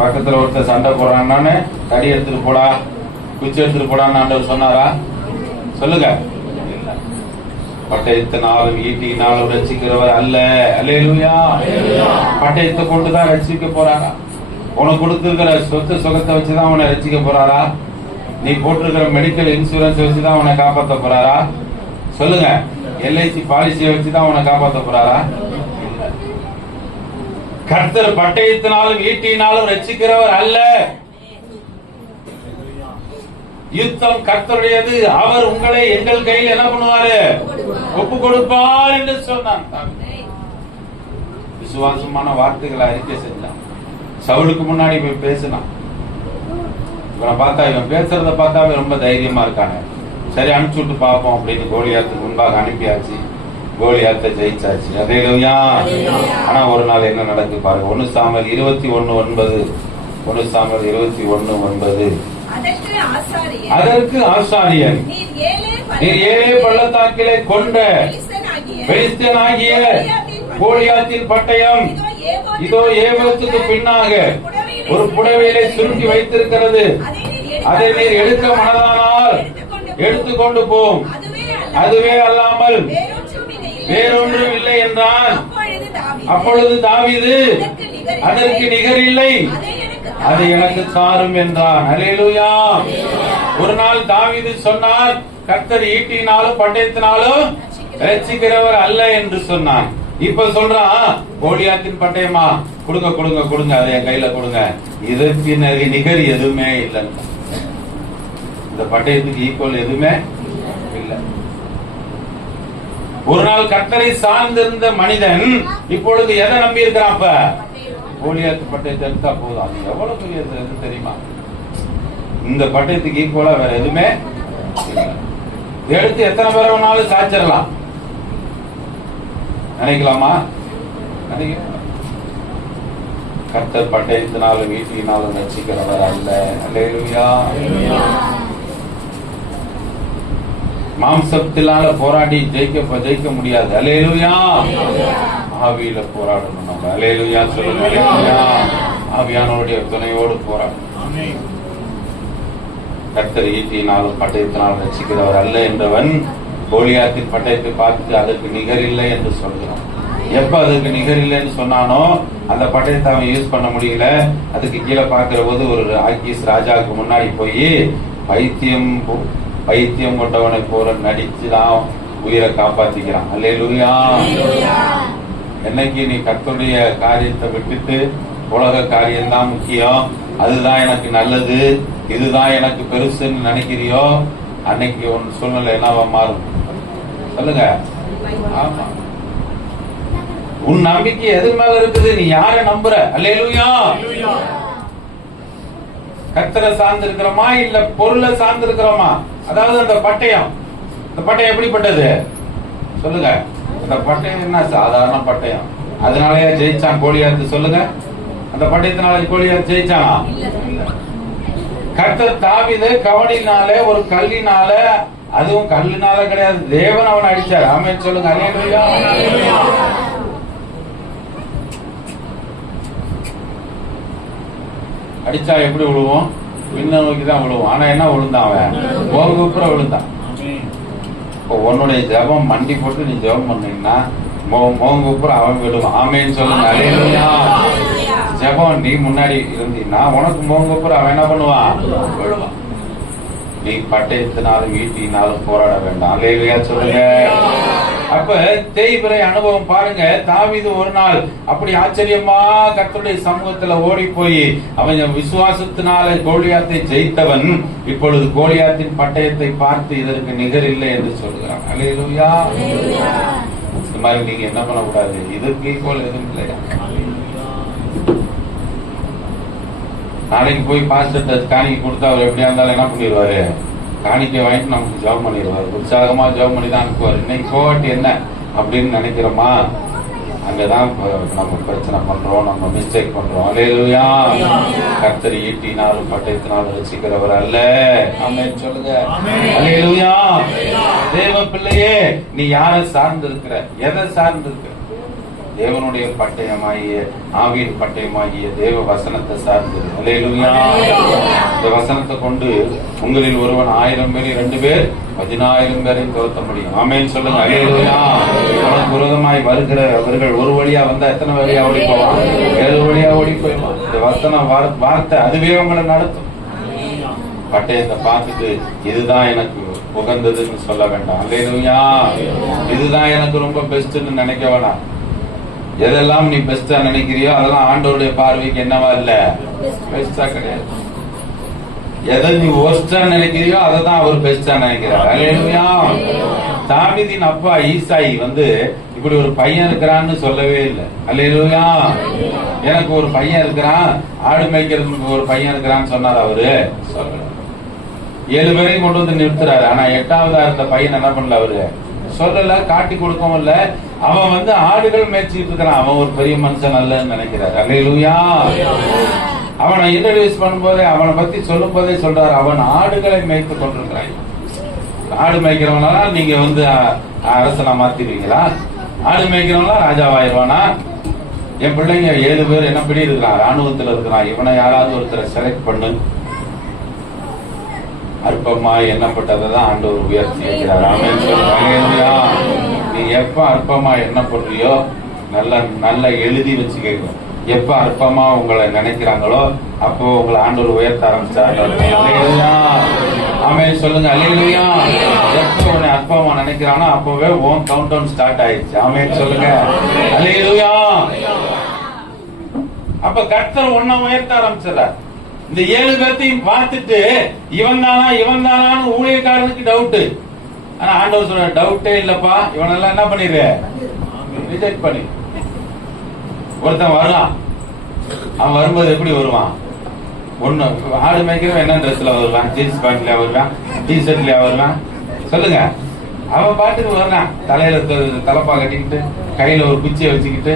பக்கத்துல ஒருத்தர் சண்டை போறான்னு தடி எடுத்துட்டு போடா, குச்சி எடுத்துட்டு போடான்னு ஆண்டவர் சொன்னாரா? சொல்லுங்க. பட்டயத்தினாலும் ஈட்டியினாலும் ரட்சிக்கிறவர் அல்ல. அல்லேலூயா. பட்டயத்தை கொண்டுதான் ரட்சிக்க போறாரா? உனக்கு கொடுத்திருக்கிற சொத்து சுகத்தை வச்சுதான் உன்னை ரட்சிக்க போறாரா? நீ போட்டிருக்கிற மெடிக்கல் இன்சூரன்ஸ் வச்சுதான் உன்னை காப்பாற்ற போறாரா? சொல்லுங்க. எல்ஐசி பாலிசியை வச்சுதான் உன்னை காப்பாற்ற போறாரா? கர்த்தர் பட்டயத்தினாலும் ஈட்டியினாலும் ரட்சிக்கிறவர் அல்ல. யுத்தம் கர்த்தருடையது, அவர் உங்களை எங்கள் கையில் என்ன பண்ணுவாரு? ஒப்பு கொடுப்பார் என்று சொன்னான். விசுவாசமான வார்த்தைகளை அறிக்கை செஞ்சான். சவுலுக்கு முன்னாடி போய் பேசினான். இவனை பார்த்தா, இவன் பேசுறத பார்த்தா ரொம்ப தைரியமா இருக்காங்க. சரி, அனுப்பிச்சு விட்டு பார்ப்போம் அப்படின்னு கோலியாத்துக்கு முன்பாக அனுப்பியாச்சு. கோலியாத்தை ஜெயிச்சாச்சு. அல்லேலூயா. ஆனா ஒரு நாள் என்ன நடக்கு பாருங்க. 1 சாமுவேல் 21:9. 1 சாமுவேல் 21:9. அதற்கு ஆசாரியன், நீர் ஏலே பள்ளத்தாக்கிலே கொண்ட பெலிஸ்தனாகிய கோலியாத்தின் பட்டயம் இதோ ஏபோத்துக்கு பின்னாக ஒரு புடவையிலே சுருட்டி வைத்திருக்கிறது. அதை நீர் எடுக்க மனதானால் எடுத்துக்கொண்டு போம். அதுவே அல்லாமல் வேறொன்றும் இல்லை என்றான். அப்பொழுது தாவீது, அதற்கு நிகர் இல்லை, அது எனக்கு சாரும் என்றான். அல்லேலூயா. ஒரு நாள் தாவீது சொன்னார், கர்த்தர் ஈட்டினாலும் பட்டயத்தினாலும் ரட்சிக்கிறவர் அல்ல என்று சொன்னான். இப்ப சொல்றான், கோலியாத்தின் பட்டயமா கொடுங்க கொடுங்க கொடுங்க, அதை என் கையில கொடுங்க, இதற்கு நிகர் எதுவுமே இல்லை. இந்த பட்டயத்துக்கு ஈக்குவல் எதுவுமே இல்லை. ஒரு நாள் கர்த்தரை சார்ந்திருந்த மனிதன் இப்பொழுது எதை நம்பி இருக்கிறான்? அப்ப கோலியாத்து பட்டயத்தை எடுத்தா போதும். அது எவ்வளவு பெரிய தெரியுமா? இந்த பட்டயத்துக்கு ஈக்குவலா வேற எதுவுமே எடுத்து எத்தனை பேரை வேணாலும் சாய்ச்சிடலாம். நினைக்கலாமா? நினைக்க. கர்த்தர் பட்டயத்தினாலும் ஈட்டியினாலும் ரட்சிக்கிறவர் அல்ல. அல்லேலூயா. மாம்சத்தினால போராடி ஜெயிக்க முடியாது. அல்லேலூயா. ஆவியில போராடணும் நம்ம. அல்லேலூயா சொல்லுங்க. அல்லேலூயா. ஆவியானவருடைய துணையோடு போராடணும். கர்த்தர் ஈட்டியினாலும் பட்டயத்தினாலும் ரட்சிக்கிறவர் அல்ல என்றவன் கோலியாத்தின் பட்டயத்தை பார்த்து அதற்கு நிகர் இல்லை என்று சொல்கிறான். எப்ப அதுக்கு நிகர் இல்லைன்னு சொன்னானோ அந்த பட்டயத்தை அவன் யூஸ் பண்ண முடியல. அதுக்கு கீழே பார்க்கிற போது ஒரு ஆக்கீஸ் ராஜாவுக்கு முன்னாடி போய் பைத்தியம் கொண்டவனை போற நடிச்சுதான் உயிரை காப்பாத்திக்கிறான். அல்லேலூயா. என்னைக்கு நீ கர்த்தருடைய காரியத்தை விட்டுட்டு உலக காரியம்தான் முக்கியம், அதுதான் எனக்கு நல்லது, இதுதான் எனக்கு பெருசுன்னு நினைக்கிறியோ, அன்னைக்கு உன் சூழ்நிலை என்னவா மாறும்? சொல்லுங்க. ஆமா. உன் நம்பிக்கை எது மேல இருக்குது? நீ யாரை நம்புற? அல்லேலூயா. கர்த்தரை சார்ந்திருக்கிறோமா இல்ல பொருளை சார்ந்திருக்கிறோமா? அதாவது அந்த பட்டயம், இந்த பட்டயம் எப்படிப்பட்டது? சொல்லுங்க. அந்த பட்டயம் என்ன சாதாரண பட்டயம்? அதனாலயா ஜெயிச்சான் கோலியாத்து? சொல்லுங்க. அந்த பட்டயத்தினால கோலியாத்து ஜெயிச்சானா? கர்த்தர் தாவீதை கவனினால, ஒரு கல்லினால, அதுவும் கல்லினால கிடையாது, தேவன் அவனை அடிச்சார். ஆமென் சொல்லுங்க. அல்லேலூயா. அடிச்சா எப்படி விழுவோம்? பின்ன நோக்கி தான் விழுவோம். ஆனா என்ன விழுந்தான்? அவன் கோபுர விழுந்தான். இப்போ உன்னுடைய ஜெபம் மண்டி போட்டு நீ ஜெபம் பண்ணீங்கன்னா மோங்குப்புற அவன் விடுவான். ஆமேன்னு சொல்லுங்க. அல்லேலூயா. ஜெபம் நீ முன்னாடி இருந்தீங்கன்னா உனக்கு மோங்குப்புற அவன் என்ன பண்ணுவான்? விடுவான். நீ பட்டயத்தினாலும் ஈட்டினாலும் போராட வேண்டாம். அல்லேலூயா சொல்லுங்க. அப்ப தேய்பிறை அனுபவம் பாருங்க. தாவீது ஒரு நாள் அப்படி ஆச்சரியமா கர்த்தருடைய சமூகத்துல ஓடி போய் அவன் விசுவாசத்தினால கோலியாத்தை ஜெயித்தவன் இப்பொழுது கோலியாத்தின் பட்டயத்தை பார்த்து இதற்கு நிகர் இல்லை என்று சொல்கிறான். அல்லேலூயா. இந்த மாதிரி நீங்க என்ன பண்ணக்கூடாது. இதற்கு ஈக்குவல் எதுவும் இல்லையா? நாளைக்கு போய் பாஸ்டர் காணிக்கை கொடுத்தா அவர் எப்படியா இருந்தாலும் என்ன பண்ணிடுவாரு? காணிக்கை வாங்கிட்டு நமக்கு ஜெபம் பண்ணிடுவாரு. உற்சாகமா ஜெபம் பண்ணி தான் அனுப்புவாரு. இன்னைக்கு போகட்டி என்ன அப்படின்னு நினைக்கிறோமா? அங்கதான் நம்ம பிரச்சனை பண்றோம், நம்ம மிஸ்டேக் பண்றோம். அல்லேலூயா. கர்த்தர் ஈட்டினாலும் பட்டயத்தினாலும் ரசிக்கிறவர் அல்ல. ஆமென் சொல்லுங்க. அல்லேலூயா. தேவ பிள்ளையே, நீ யாரை சார்ந்து இருக்கிற? எதை சார்ந்து இருக்கிற? தேவனுடைய பட்டயமாகிய ஆவியின் பட்டயமாகிய தேவ வசனத்தை சார்ந்து. அல்லேலூயா. இந்த வசனத்தை கொண்டு உங்களில் ஒருவன் 1000 பேரில் 2 பேர் 10,000 பேரை துரத்த முடியும். ஆமென் சொல்லுங்க. அல்லேலூயா. அவனுக்கு விரோதமாய் வருகிற அவர்கள் ஒரு வழியா வந்தா எத்தனை வழியா ஓடி போவான்? 7 வழியா ஓடி போயிடுவான். இந்த வசன வார்த்தை அதுவே உங்களை நடத்தும். பட்டயத்தை பார்த்துட்டு இதுதான் எனக்கு உகந்ததுன்னு சொல்ல வேண்டாம். அல்லேலூயா. இதுதான் எனக்கு ரொம்ப பெஸ்ட்னு நினைக்க வேண்டாம். எதெல்லாம் நீ பெஸ்டா நினைக்கிறியோ அதெல்லாம் ஆண்டவருடைய பார்வைக்கு என்னவா இல்ல? பெஸ்டா கிடையாது. எதை நீ ஒர்ஸ்டா நினைக்கிறியோ அதை தான் அவர் பெஸ்டா நினைக்கிறார். அல்லேலூயா. தாவீதின் அப்பா ஈசாய் இப்படி ஒரு பையன் இருக்கிறான்னு சொல்லவே இல்லை. அல்லேலூயா. எனக்கு ஒரு பையன் இருக்கிறான், ஆடு மேய்க்கிறதுக்கு ஒரு பையன் இருக்கிறான்னு சொன்னார். அவரு சொல்லல. 7 பேரையும் கொண்டு வந்து நிறுத்துறாரு. ஆனா 8ஆவதா இருந்த பையன் என்ன பண்ணல? அவரு சொல்லல, காட்டி கொடுக்கவும் இல்ல. அவன் ஆடுகள் மேய்ச்சிட்டு இருக்கிறான். அவன் ஒரு பெரிய மனுஷன் அல்லன்னு நினைக்கிறார். அல்லேலூயா. அவனை இன்ட்ரோடியூஸ் பண்ணும்போதே அவனை பத்தி சொல்லும் போதே சொல்றாரு, அவன் ஆடுகளை மேய்த்து கொண்டிருக்கிறான். ஆடு மேய்க்கிறவனா நீங்க அரசனா மாத்திடுவீங்களா? ஆடு மேய்க்கிறவனா ராஜாவாயிருவானா? என் பிள்ளைங்க 7 பேர் என்ன படி இருக்கிறான்? ராணுவத்தில் இருக்கிறான். இவனை யாராவது ஒருத்தரை செலக்ட் பண்ணு. அற்பமா எண்ணப்பட்டதான் ஆண்டவர் உயர்த்தி வைக்கிறார். ஆமென் சொல்லுங்க. நீ எப்ப அற்பமா எண்ணப்படுறியோ நல்ல எழுதி வச்சுக்க. எப்ப அற்பமா உங்களை நினைக்கிறாங்களோ அப்போ உங்களை ஆண்டவர் உயர்த்த ஆரம்பிச்சாரு. ஆமென் சொல்லுங்க. அல்லேலூயா. எப்ப உன்னை அற்பமா நினைக்கிறானோ அப்பவே உன் கவுண்ட் டவுன் ஸ்டார்ட் ஆயிடுச்சு. ஆமென் சொல்லுங்க. அல்லேலூயா. அப்ப கர்த்தர் உன்னை உயர்த்த ஆரம்பிச்சார். இந்த 7 பேர்த்தையும் பார்த்துட்டு இவன் தானான்னு ஊழியக்காரனுக்கு டவுட். ஆனா ஆண்டவர் சொல்ற டவுட்டே இல்லப்பா, இவனெல்லாம் என்ன பண்ணிரு? ரிஜெக்ட் பண்ணி. ஒருத்தன் வருவான். அவன் வரும்போது எப்படி வருவான்? ஒண்ணு ஆடு மேய்க்கிறவன் என்ன ட்ரெஸ்ல வருவான்? ஜீன்ஸ் பேண்ட்ல வருவான், டி ஷர்ட்ல வருவான். சொல்லுங்க. அவன் பாட்டுக்கு வர்றான். தலையில தலப்பா கட்டிக்கிட்டு, கையில ஒரு குச்சியை வச்சுக்கிட்டு,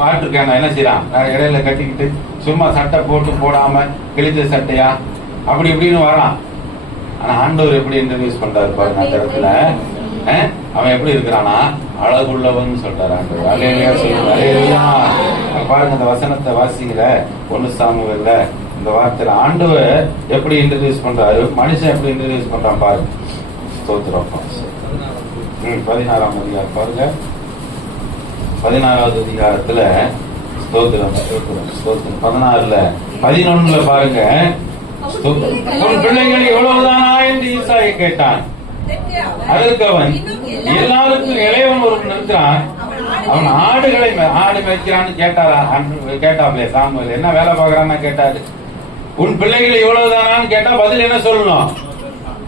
வாட்டர் கேன என்ன செய்யறான்? இடையில கட்டிக்கிட்டு, சும்மா சட்டை போட்டு போடாம கிழிச்ச சட்டையா அப்படி இப்படின்னு வரான். ஆனா ஆண்டவர் எப்படி இன்ட்ரோடியூஸ் பண்றாரு பாருங்க. அந்த இடத்துல அவன் எப்படி இருக்கிறானா? அழகுள்ளவன் சொல்றாரு ஆண்டவர். அல்லேலூயா சொல்லுங்க. அல்லேலூயா. பாருங்க, இந்த வசனத்தை வாசிக்கிற 1 சாமுவேல்ல இந்த வார்த்தையில ஆண்டவர் எப்படி இன்ட்ரோடியூஸ் பண்றாரு, மனுஷன் எப்படி இன்ட்ரோடியூஸ் பண்றான் பாருங்க. ஸ்தோத்திரம். 16ஆம் அதிகாரம் பாருங்க. 16வது அதிகாரத்துல ஸ்தோத்திரம் 16ல 11ல பாருங்க. உன் பிள்ளைகள் எவ்வளவுதானா என்று ஈசாயை கேட்டான். அதற்கு அவன், எல்லாருக்கும் இளையவன் ஒருவன் இருக்கிறான், அவன் ஆடு மேய்க்கிறான்னு கேட்டாப்ல சாமுவேல். என்ன வேலை பாக்குறான்னு கேட்டாரு. உன் பிள்ளைகள் இவ்வளவுதானான்னு கேட்டா பதில் என்ன சொல்லணும்?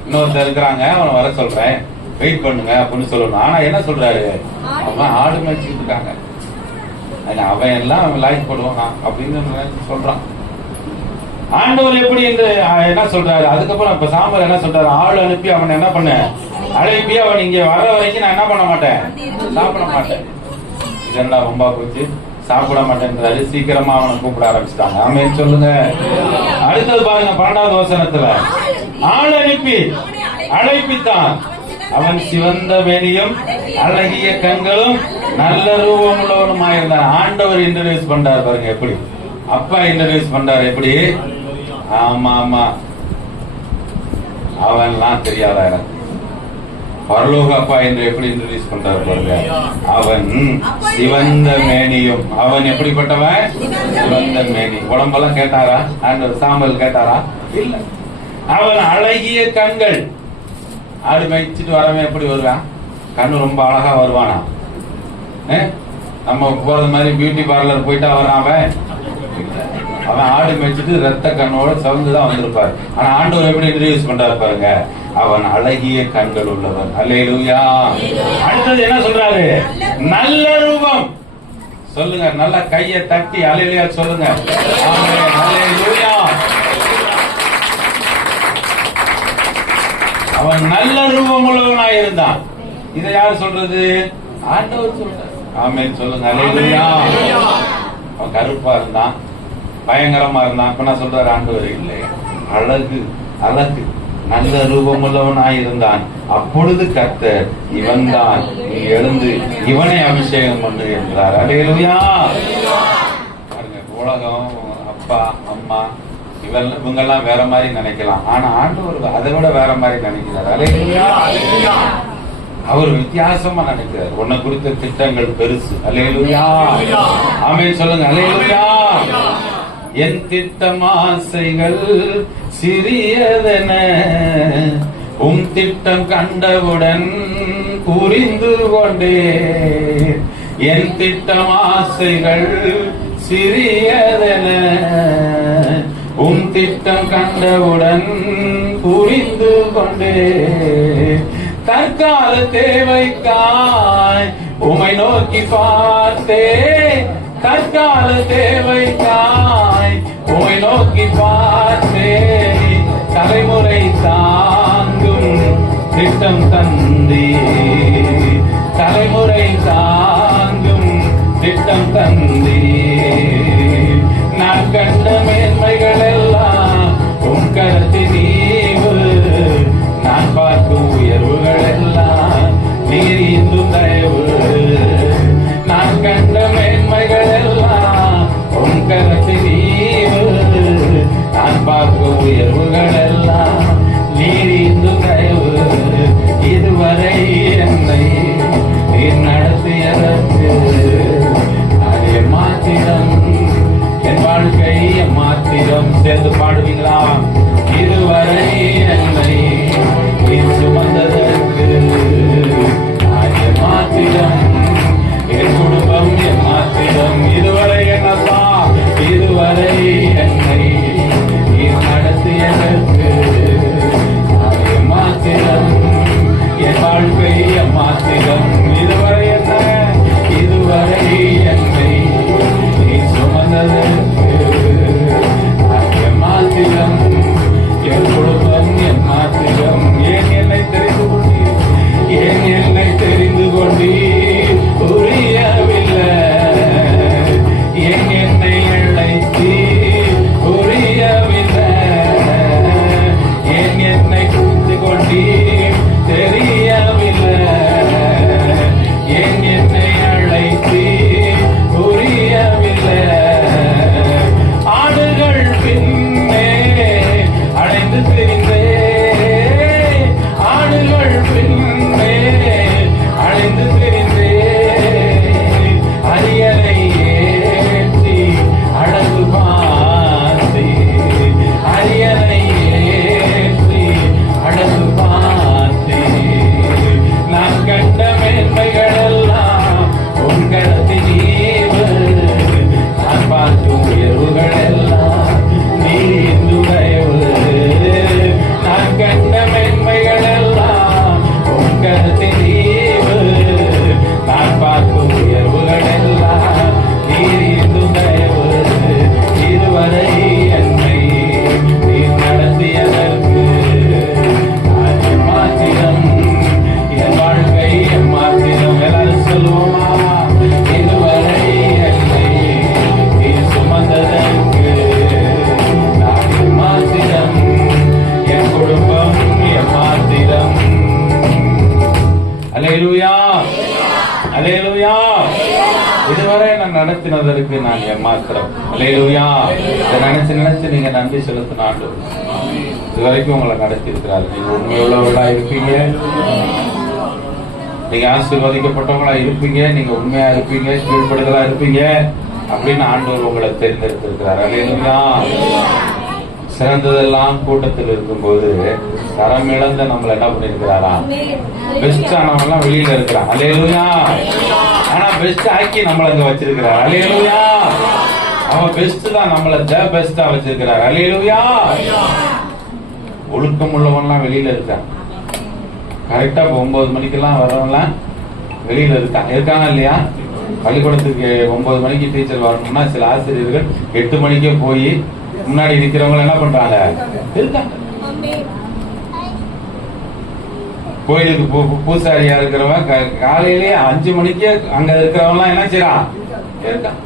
இன்னொருத்தர் இருக்கிறாங்க, அவனை வர சொல்றேன், வெயிட் பண்ணுங்க அப்படின்னு சொல்லணும். ஆனா என்ன சொல்றாரு? அவன் ஆடு மேய்ச்சிட்டு இருக்காங்க, அவன் எல்லாம் அவன் லைக் போடுவான் அப்படின்னு சொல்றான். ஆண்டவர் எப்படி என்று என்ன சொல்றாரு? அதுக்கப்புறம் இப்ப சாம்பல் என்ன சொல்றாரு? ஆள் அனுப்பி அவன் என்ன பண்ண அழைப்பி அவன் இங்க வர வரைக்கும் நான் என்ன பண்ண மாட்டேன், சாப்பிட மாட்டேன். இதெல்லாம் ரொம்ப போச்சு, சாப்பிட மாட்டேன்றாரு. சீக்கிரமா அவனை கூப்பிட ஆரம்பிச்சுட்டாங்க. ஆமென் சொல்லுங்க. அடுத்தது பாருங்க 12வது வசனத்துல, ஆள் அனுப்பி அழைப்பித்தான். அவன் சிவந்த மேனியும் அழகிய கண்களும் நல்ல ரூபம் உள்ளவனுமாயிருந்தான். ஆண்டவர் இன்ட்ரோடியூஸ் பண்றாரு பாருங்க. எப்படி அப்பா இன்ட்ரோடியூஸ் பண்றாரு? எப்படி? ஆமா ஆமா, அவன்லாம் தெரியாதா எனக்கு, பரலோக அப்பா என்று எப்படி இன்ட்ரோடியூஸ் பண்றாரு பாருங்க. அவன் சிவந்த மேனியும். அவன் எப்படிப்பட்டவன்? சிவந்த மேனி. உடம்பெல்லாம் கேட்டாரா? ஆண்டவர் சாம்பல் கேட்டாரா? இல்ல. அவன் அழகிய கண்கள். ஆடு மேய்ச்சிட்டு வரவன் எப்படி வருவான்? கண்ணு ரொம்ப அழகா வருவானா? நம்ம போறது மாதிரி பியூட்டி பார்லர் போயிட்டா வரான் அவன் ஆடு மேய்ச்சிட்டு ரத்த கண்ணோட சவுந்துதான் வந்திருப்பாரு. ஆனா ஆண்டவர் எப்படி இன்ட்ரோடியூஸ் பண்றாரு பாருங்க. அவன் அழகிய கண்கள் உள்ளவன். அல்லேலூயா. அடுத்தது என்ன சொல்றாரு? நல்ல ரூபம். சொல்லுங்க, நல்ல கையை தட்டி அல்லேலூயா சொல்லுங்க. ஆமென். அல்லேலூயா. அவன் நல்ல ரூபம் உள்ளவனாய் இருந்தான். இதை யார் சொல்றது? ஆண்டவர் சொல்றார். ஆமென் சொல்லுங்க. அல்லேலூயா. அவன் கருப்பா இருந்தான், பயங்கரமா இருந்தான். அப்ப நான் சொல்றாரு ஆண்டவர் இல்லை, அழகு அழகு நல்ல ரூபமுள்ளவனாய் இருந்தான். அப்பொழுது கர்த்தர் இவன் தான், நீ எழுந்து இவனை அபிஷேகம் பண்ணு என்றார். அல்லேலூயா. பாருங்க, உலகம் அப்பா அம்மா இவங்கெல்லாம் வேற மாதிரி நினைக்கலாம். ஆனா ஆண்டவர் அதை விட வேற மாதிரி நினைக்கிறார். அல்லேலூயா. அவர் வித்தியாசமா நினைக்கிறார். உன்னை குறித்த திட்டங்கள் பெருசு. அல்லேலூயா. ஆமென் சொல்லுங்க. அல்லேலூயா. என் திட்டம் ஆசைகள் சிறியதென உம் திட்டம் கண்டவுடன் புரிந்து கொண்டே. என் திட்டம் ஆசைகள் சிறியதென உம் திட்டம் கண்டவுடன் புரிந்து கொண்டே. தற்கால தேவைக்காய் உமை நோக்கி பார்த்தே. தற்கால தேவைக்காய் உமை நோக்கி பார்த்தே. தலைமுறை தாங்கும் திட்டம் தந்தே. தலைமுறை தாங்கும் திட்டம் தந்தே. நான் கண்ட மேன்மைகள் எல்லாம் உன் கருத்தின் ஈவு. நான் பார்க்கும் உயர்வுகள் எல்லாம் நீர் இந்தும் தயவு. நான் கண்ட மேன்மைகள் எல்லாம் உன் கரத்தின் ஈவு. நான் பார்க்கும் உயர்வுகள் எல்லாம் நீர் இந்தும் தயவு. இதுவரை என்னை நீர் நடத்தியதற்கு அதே மாத்திரம் என் வாழ்க்கை மாத்திரம். சேர்ந்து பாடுவீங்களா? இதுவரை என்னை நீர் சுமந்ததற்கு அதே மாத்திரம் என் குடும்பம் என் மாத்திரம். இதுவரை என்னப்பா? இதுவரை என்னை நீர் நடத்தியதற்கு அதே மாத்திரம் என் வாழ்க்கை என் மாத்திரம். இதுவரை என்ன? இதுவரை என்னை நீர் சுமந்ததற்கு அதே மாத்திரம் என் குடும்பம் என் மாத்திரம். ஏன் என்னை தெரிந்து கொண்டீர்? ஏன் என்னை தெரிந்து கொண்டீர்? புரியவில்லை. ஏன் என்னை அழைத்தீர்? புரியவில்லை. ஏன் என்னை புரிந்து கொண்டீர்? தெரியவில்லை. ஏன் என்னை அழைத்தீர்? புரியவில்லை. ஆடுகள் பின்னே அடைந்து திரிந்தே. ஆடுகள் பின்னே அடைந்து திரிந்தே. அரியணை ஏற்றி அழகு பார்த்தே. அரியணை ஏற்றி அழகு பார்த்தே. நான் கண்ட மேன்மைகள் எல்லாம் உன் கடத்தின் ஈவு. நான் பார்க்கும் உயர்வுகள் எல்லாம் நீ இந்துடையவு. நான் கண்ட மேன்மைகள் எல்லாம் உன் கருத்தின் ஈவு. நான் பார்க்கும் உயர்வுகள் எல்லாம் நீர் இந்துடையவு. இதுவரை என்னை நீர் நடத்தியதற்கு அது மாத்திரம் என் வாழ்க்கை என் மாத்திரம். எல்லாரும் சொல்லுவோமா? இதுவரை என்னை நீர் சுமந்ததற்கு நான் மாத்திரம் என் குடும்பம் என் மாத்திரம். அல்லேலூயா. அல்லேலூயா. இதுவரை நான் நடத்தினதற்கு நான் ஏமாத்திரம். அல்லேலூயா. இதை நினைச்சு நீங்க நன்றி செலுத்தின ஆண்டவர் இதுவரைக்கும் உங்களை நடத்தி இருக்கிறார். நீங்க உண்மையுள்ளவர்களா இருப்பீங்க. நீங்க ஆசீர்வதிக்கப்பட்டவங்களா இருப்பீங்க, நீங்க உண்மையா இருப்பீங்க, கீழ்ப்படுதலா இருப்பீங்க அப்படின்னு ஆண்டவர் உங்களை தேர்ந்தெடுத்திருக்கிறார். அல்லேலூயா. சிறந்ததெல்லாம் கூட்டத்தில் இருக்கும்போது தரம் இழந்த நம்மள என்ன பண்ணிருக்கிறாரா? பெஸ்ட் ஆனவங்க எல்லாம் வெளியில இருக்கிறான். அல்லேலூயா. ஆனா பெஸ்ட் ஆக்கி நம்மள அங்க வச்சிருக்கிறார். அல்லேலூயா. அவன் பெஸ்ட் தான், நம்மள த பெஸ்டா வச்சிருக்கிறார். அல்லேலூயா. ஒழுக்கம் உள்ளவன்லாம் வெளியில இருக்கான். கரெக்டா 9 மணிக்கெல்லாம் வர்றவன்லாம் வெளியில இருக்காங்க இல்லையா? பள்ளிக்கூடத்துக்கு 9 மணிக்கு டீச்சர் வரணும்னா சில ஆசிரியர்கள் 8 மணிக்கே போய் முன்னாடி இருக்கிறவங்க என்ன பண்றாங்க? இருக்காங்க. கோயிலுக்கு பூசாரியா இருக்கிறவன் காலையிலேயே 5 மணிக்கே அங்க இருக்கிறவங்க என்ன செய்யறான்? இருக்கான்.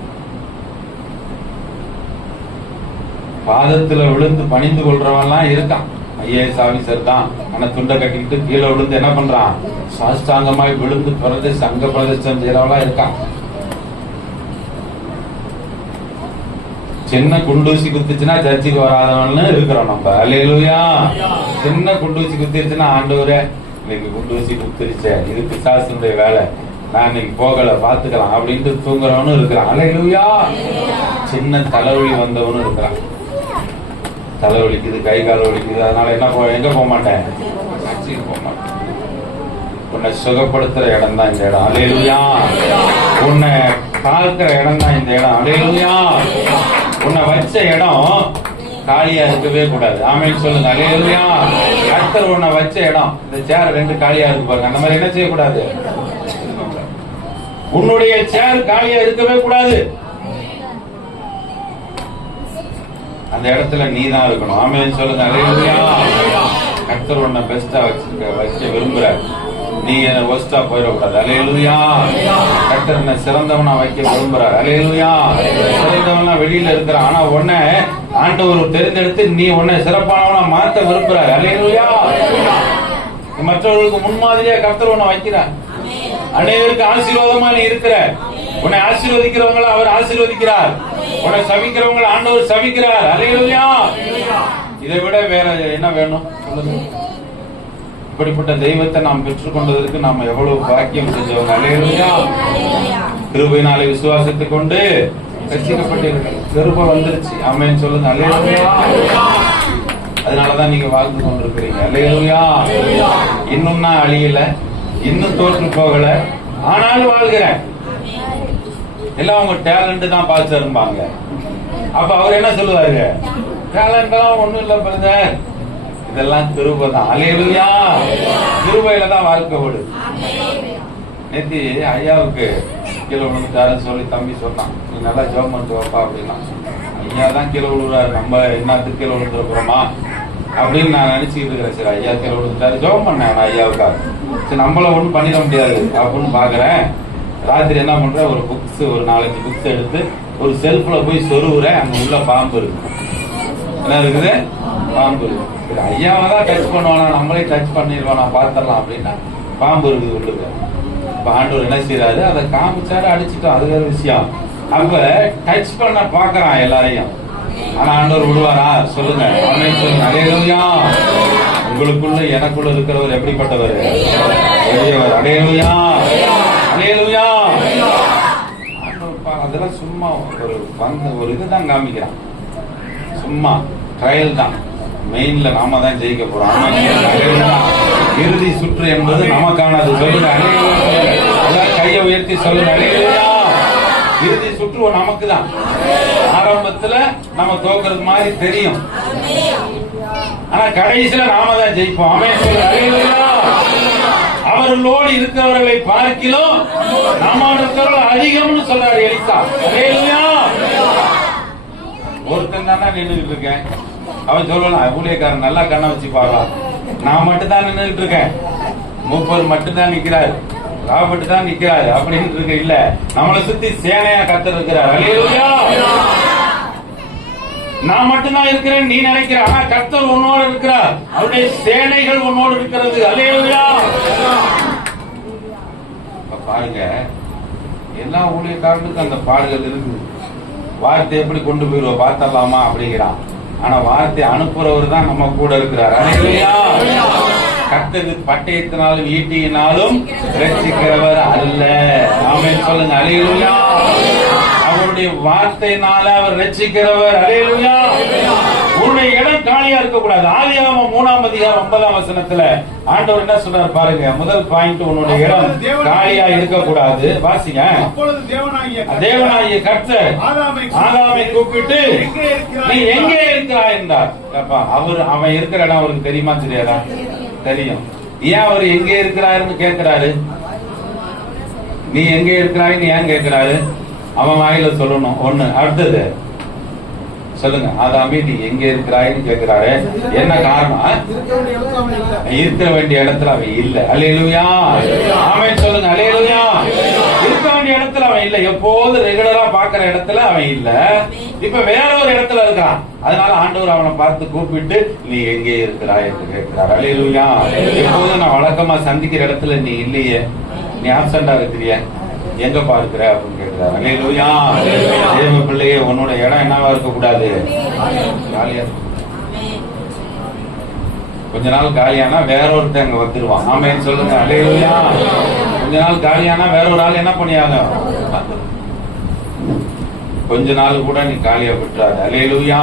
பாதத்துல விழுந்து பணிந்து கொள்றவன் இருக்கான். ஐஏஎஸ் ஆபீசர் தான், ஆனா துண்டை கட்டிக்கிட்டு கீழே விழுந்து என்ன பண்றான்? சாஷ்டாங்கமாய் விழுந்து அங்க பிரதேசம் செய்யறவெல்லாம் இருக்கான். சின்ன குண்டூசி குத்துச்சுன்னா சர்ச்சுக்கு வராதவன்னு இருக்கிறோம் நம்ம. அல்லேலூயா. சின்ன குண்டூசி குத்திருச்சுன்னா ஆண்டவரே இன்னைக்கு குண்டூசி குத்துருச்சே, இது பிசாசுடைய வேலை, நான் இன்னைக்கு போகல பாத்துக்கலாம் அப்படின்ட்டு தூங்குறவனும் இருக்கிறான். அல்லேலூயா. சின்ன தலைவலி வந்தவனும் இருக்கிறான். தலைவலிக்குது, கை கால் வலிக்குது, அதனால எங்க போக மாட்டேன்? சர்ச்சுக்கு போக மாட்டேன். உன்னை சுகப்படுத்துற இடம் தான் இந்த இடம். அல்லேலூயா. உன்னை பார்க்கிற இடம் தான் இந்த இடம். அல்லேலூயா. உன்னை வச்ச இடம் காலியா இருக்கவே கூடாது. ஆமென் சொல்லுங்க. அல்லேலூயா. கர்த்தர் உன்னை வச்ச இடம், இந்த சேர் 2 காலியா இருக்கு பாருங்க, அந்த மாதிரி என்ன செய்யக்கூடாது? உன்னுடைய சேர் காலியா இருக்கவே கூடாது. அந்த இடத்துல நீ தான் இருக்கணும். ஆமென் சொல்லுங்க. அல்லேலூயா. கர்த்தர் உன்னை பெஸ்டா வச்சு விரும்புறார். நீ என்ன ஒஸ்டா போயிடக்கூடாது. அல்லேலூயா. கர்த்தர் என்ன சிறந்தவனா வைக்க விரும்புறார். அல்லேலூயா. சிறந்தவனா வெளியில இருக்கிறான், ஆனா உன்னை ஆண்டவர் தெரிந்தெடுத்து நீ உன்னை சிறப்பானவனா மாத்த விரும்புறார். அல்லேலூயா. மற்றவர்களுக்கு முன்மாதிரியா கர்த்தர் உன்னை வைக்கிறார். அனைவருக்கு ஆசீர்வாதமா நீ இருக்கிற. உன்னை ஆசீர்வதிக்கிறவங்களை அவர் ஆசீர்வதிக்கிறார். உன்னை சபிக்கிறவங்களை ஆண்டவர் சபிக்கிறார். அல்லேலூயா. இதை விட வேற என்ன வேணும் சொல்லுங்க? இப்படிப்பட்ட தெய்வத்தை நாம் பெற்றுக்கொண்டதற்கு நாம் எவ்வளவு பாக்கியம் செஞ்சவங்க. அல்லேலூயா. கிருபையினாலே விசுவாசத்தை கொண்டு ரட்சிக்கப்பட்டிருக்கிறது. கிருபை வந்துருச்சு. ஆமென் சொல்லுங்க. அல்லேலூயா. அதனாலதான் நீங்க வாழ்ந்து கொண்டிருக்கிறீங்க. அல்லேலூயா. இன்னும் நான் அழியல, இன்னும் தோற்று போகல, ஆனாலும் வாழ்கிறேன். எல்லாம் உங்க டேலண்ட் தான் பார்த்து இருப்பாங்க. அப்ப அவர் என்ன சொல்லுவாரு? டேலண்ட் எல்லாம் ஒண்ணும் இல்ல பிரதர், இதெல்லாம் கிருபை தான். அல்லேலூயா. கிருபையில தான் வாழ்க்கை ஓடு. நேத்தி ஐயாவுக்கு கீழே விழுந்துட்டாருன்னு சொல்லி தம்பி சொன்னான், நீ நல்லா ஜெபம் பண்ணிட்டு வாப்பா அப்படின்னா. ஐயா தான் கீழே விழுறாரு, நம்ம என்னத்துக்கு கீழே விழுந்துருக்குறோமா அப்படின்னு நான் நினைச்சுக்கிட்டு இருக்கிறேன். சரி ஐயா கீழே விழுந்துட்டாரு, ஜெபம் பண்ணேன் ஐயாவுக்காக. சரி நம்மள ஒண்ணும் பண்ணிட முடியாது அப்படின்னு பாக்குறேன். ராத்திரி என்ன பண்ற, ஒரு 4-5 புக்ஸ் எடுத்து ஒரு செல்ஃப்ல போய் சொருவுறேன். அங்க உள்ள பாம்பு இருக்கு. என்ன இருக்குது? பாம்பு இருக்கு. ஐயாவை தான் டச் பண்ணுவானா, நம்மளே டச் பண்ணிடுவானா பாத்திரலாம் அப்படின்னா பாம்பு இருக்குது உள்ளுக்கு. இப்ப ஆண்டவர் என்ன செய்யறாரு, அதை காமிச்சாரு, அடிச்சுட்டோம், அது வேற விஷயம். அப்ப டச் பண்ண பாக்குறான் எல்லாரையும். ஆனா ஆண்டவர் விடுவாரா சொல்லுங்க? ஆமென் சொல்லுங்க. அல்லேலூயா. உங்களுக்குள்ள எனக்குள்ள இருக்கிறவர் எப்படிப்பட்டவர்? பெரியவர். அல்லேலூயா. அல்லேலூயா. அதெல்லாம் சும்மா ஒரு இதுதான் காமிக்கிறான், சும்மா ட்ரையல் தான். மெயின்ல நாம தான் ஜெயிக்க போறோம். இறுதி சுற்று என்பது நமக்கானது. சொல்லுங்க. கையை உயர்த்தி சொல்லுங்க. அல்லேலூயா. இறுதி சுற்று நமக்கு தான். ஆரம்பத்துல நம்ம தோக்குறது மாதிரி தெரியும், ஆனா கடைசியில நாம தான் ஜெயிப்போம். ஆமென் சொல்லுங்க. அல்லேலூயா. அவர்களோடு இருக்கிறவர்களை பார்க்கிலும் நம்மோடு இருக்கிறவர்கள் அதிகம்னு சொல்றாரு எலிசா. அல்லேலூயா. ஒருத்தன் தானே நின்றுட்டு இருக்கேன், அவன் சொல்லலாம் ஊழியக்காரன் நல்லா கண்ணை வச்சு பாக்கலாம், நான் மட்டும் தான் நின்றுட்டு இருக்கேன், மூப்பர் மட்டும் தான் நிக்கிறாரு, ராபர்ட் தான் நிக்கிறாரு அப்படின்னு இருக்க. இல்ல, நம்மளை சுத்தி சேனையா கர்த்தர் இருக்கிறார். அல்லேலூயா. நான் மட்டும்தான் இருக்கிறேன் நீ நினைக்கிற, ஆனா கர்த்தர் உன்னோடு இருக்கிறார். அவருடைய சேனைகள் உன்னோடு இருக்கிறது. அல்லேலூயா. பாருங்க, எல்லா ஊழியக்காரனுக்கும் அந்த பாடுகள் இருக்குது. வார்த்தை எப்படி கொண்டு போயிருவோம் பார்த்தலாமா அப்படிங்கிறான். ஆனா வார்த்தை அனுப்புறவர் தான் நம்ம கூட இருக்கிறார். அல்லேலூயா. கர்த்தருக்கு பட்டயத்தினாலும் ஈட்டியினாலும் ரட்சிக்கிறவர் அல்ல. ஆமென் சொல்லுங்க. அல்லேலூயா. அவருடைய வார்த்தையினால அவர் ரட்சிக்கிறவர். அல்லேலூயா. உன்னுடைய இடம் காலியா இருக்க கூடாது. ஆதியாகமம் 3ஆம் அதிகாரம் 9ஆம் வசனத்துல ஆண்டவர் என்ன சொல்றாரு பாருங்க. முதல் பாயிண்ட், உன்னுடைய இடம் காலியா இருக்க கூடாது. வாசிங்க. அப்பொழுது தேவனாகிய கர்த்தர் ஆதாமை கூப்பிட்டு நீ எங்கே இருக்கிறாய் என்றார். அவன் இருக்கிற இடம் அவருக்கு தெரியுமா தெரியாதா? தெரியும். ஏன் அவர் எங்கே இருக்கிறாருன்னு கேட்கிறாரு? நீ எங்கே இருக்கிறாய்ன்னு ஏன் கேட்கிறாரு? அவன் வாயில சொல்லணும் ஒண்ணு. அடுத்தது சொல்லுங்க. ஆதாமே நீ எங்க இருக்கிறாய்ன்னு கேட்கிறாரு. என்ன காரணம்? இருக்க வேண்டிய இடத்துல அவன் இல்ல. அல்லேலூயா. ஆமென் சொல்லுங்க. அல்லேலூயா. இருக்க வேண்டிய இடத்துல அவன் இல்ல. எப்போது ரெகுலரா பாக்குற இடத்துல அவன் இல்ல. இப்ப வேற ஒரு இடத்துல இருக்கான். அதனால ஆண்டவர் அவனை பார்த்து கூப்பிட்டு நீ எங்கே இருக்கிறாய் என்று கேட்கிறார். அல்லேலூயா. எப்போது நான் வழக்கமா சந்திக்கிற இடத்துல நீ இல்லையே, நீ ஆப்சண்டா இருக்கிறிய, எங்க பார்க்கிற அப்படின்னு கேட்கிறார். அல்லேலூயா. தேவ பிள்ளையே, உன்னோட இடம் என்னவா இருக்க கூடாது? காலியா. கொஞ்ச நாள் காலியானா வேற ஒருத்தர் அங்க வந்துருவான். ஆமென் சொல்லுங்க. அல்லேலூயா. கொஞ்ச நாள் காலியானா வேற ஒரு ஆள் என்ன பண்ணியாங்க? கொஞ்ச நாள் கூட நீ காலியா விட்டுறாது. அல்லேலூயா.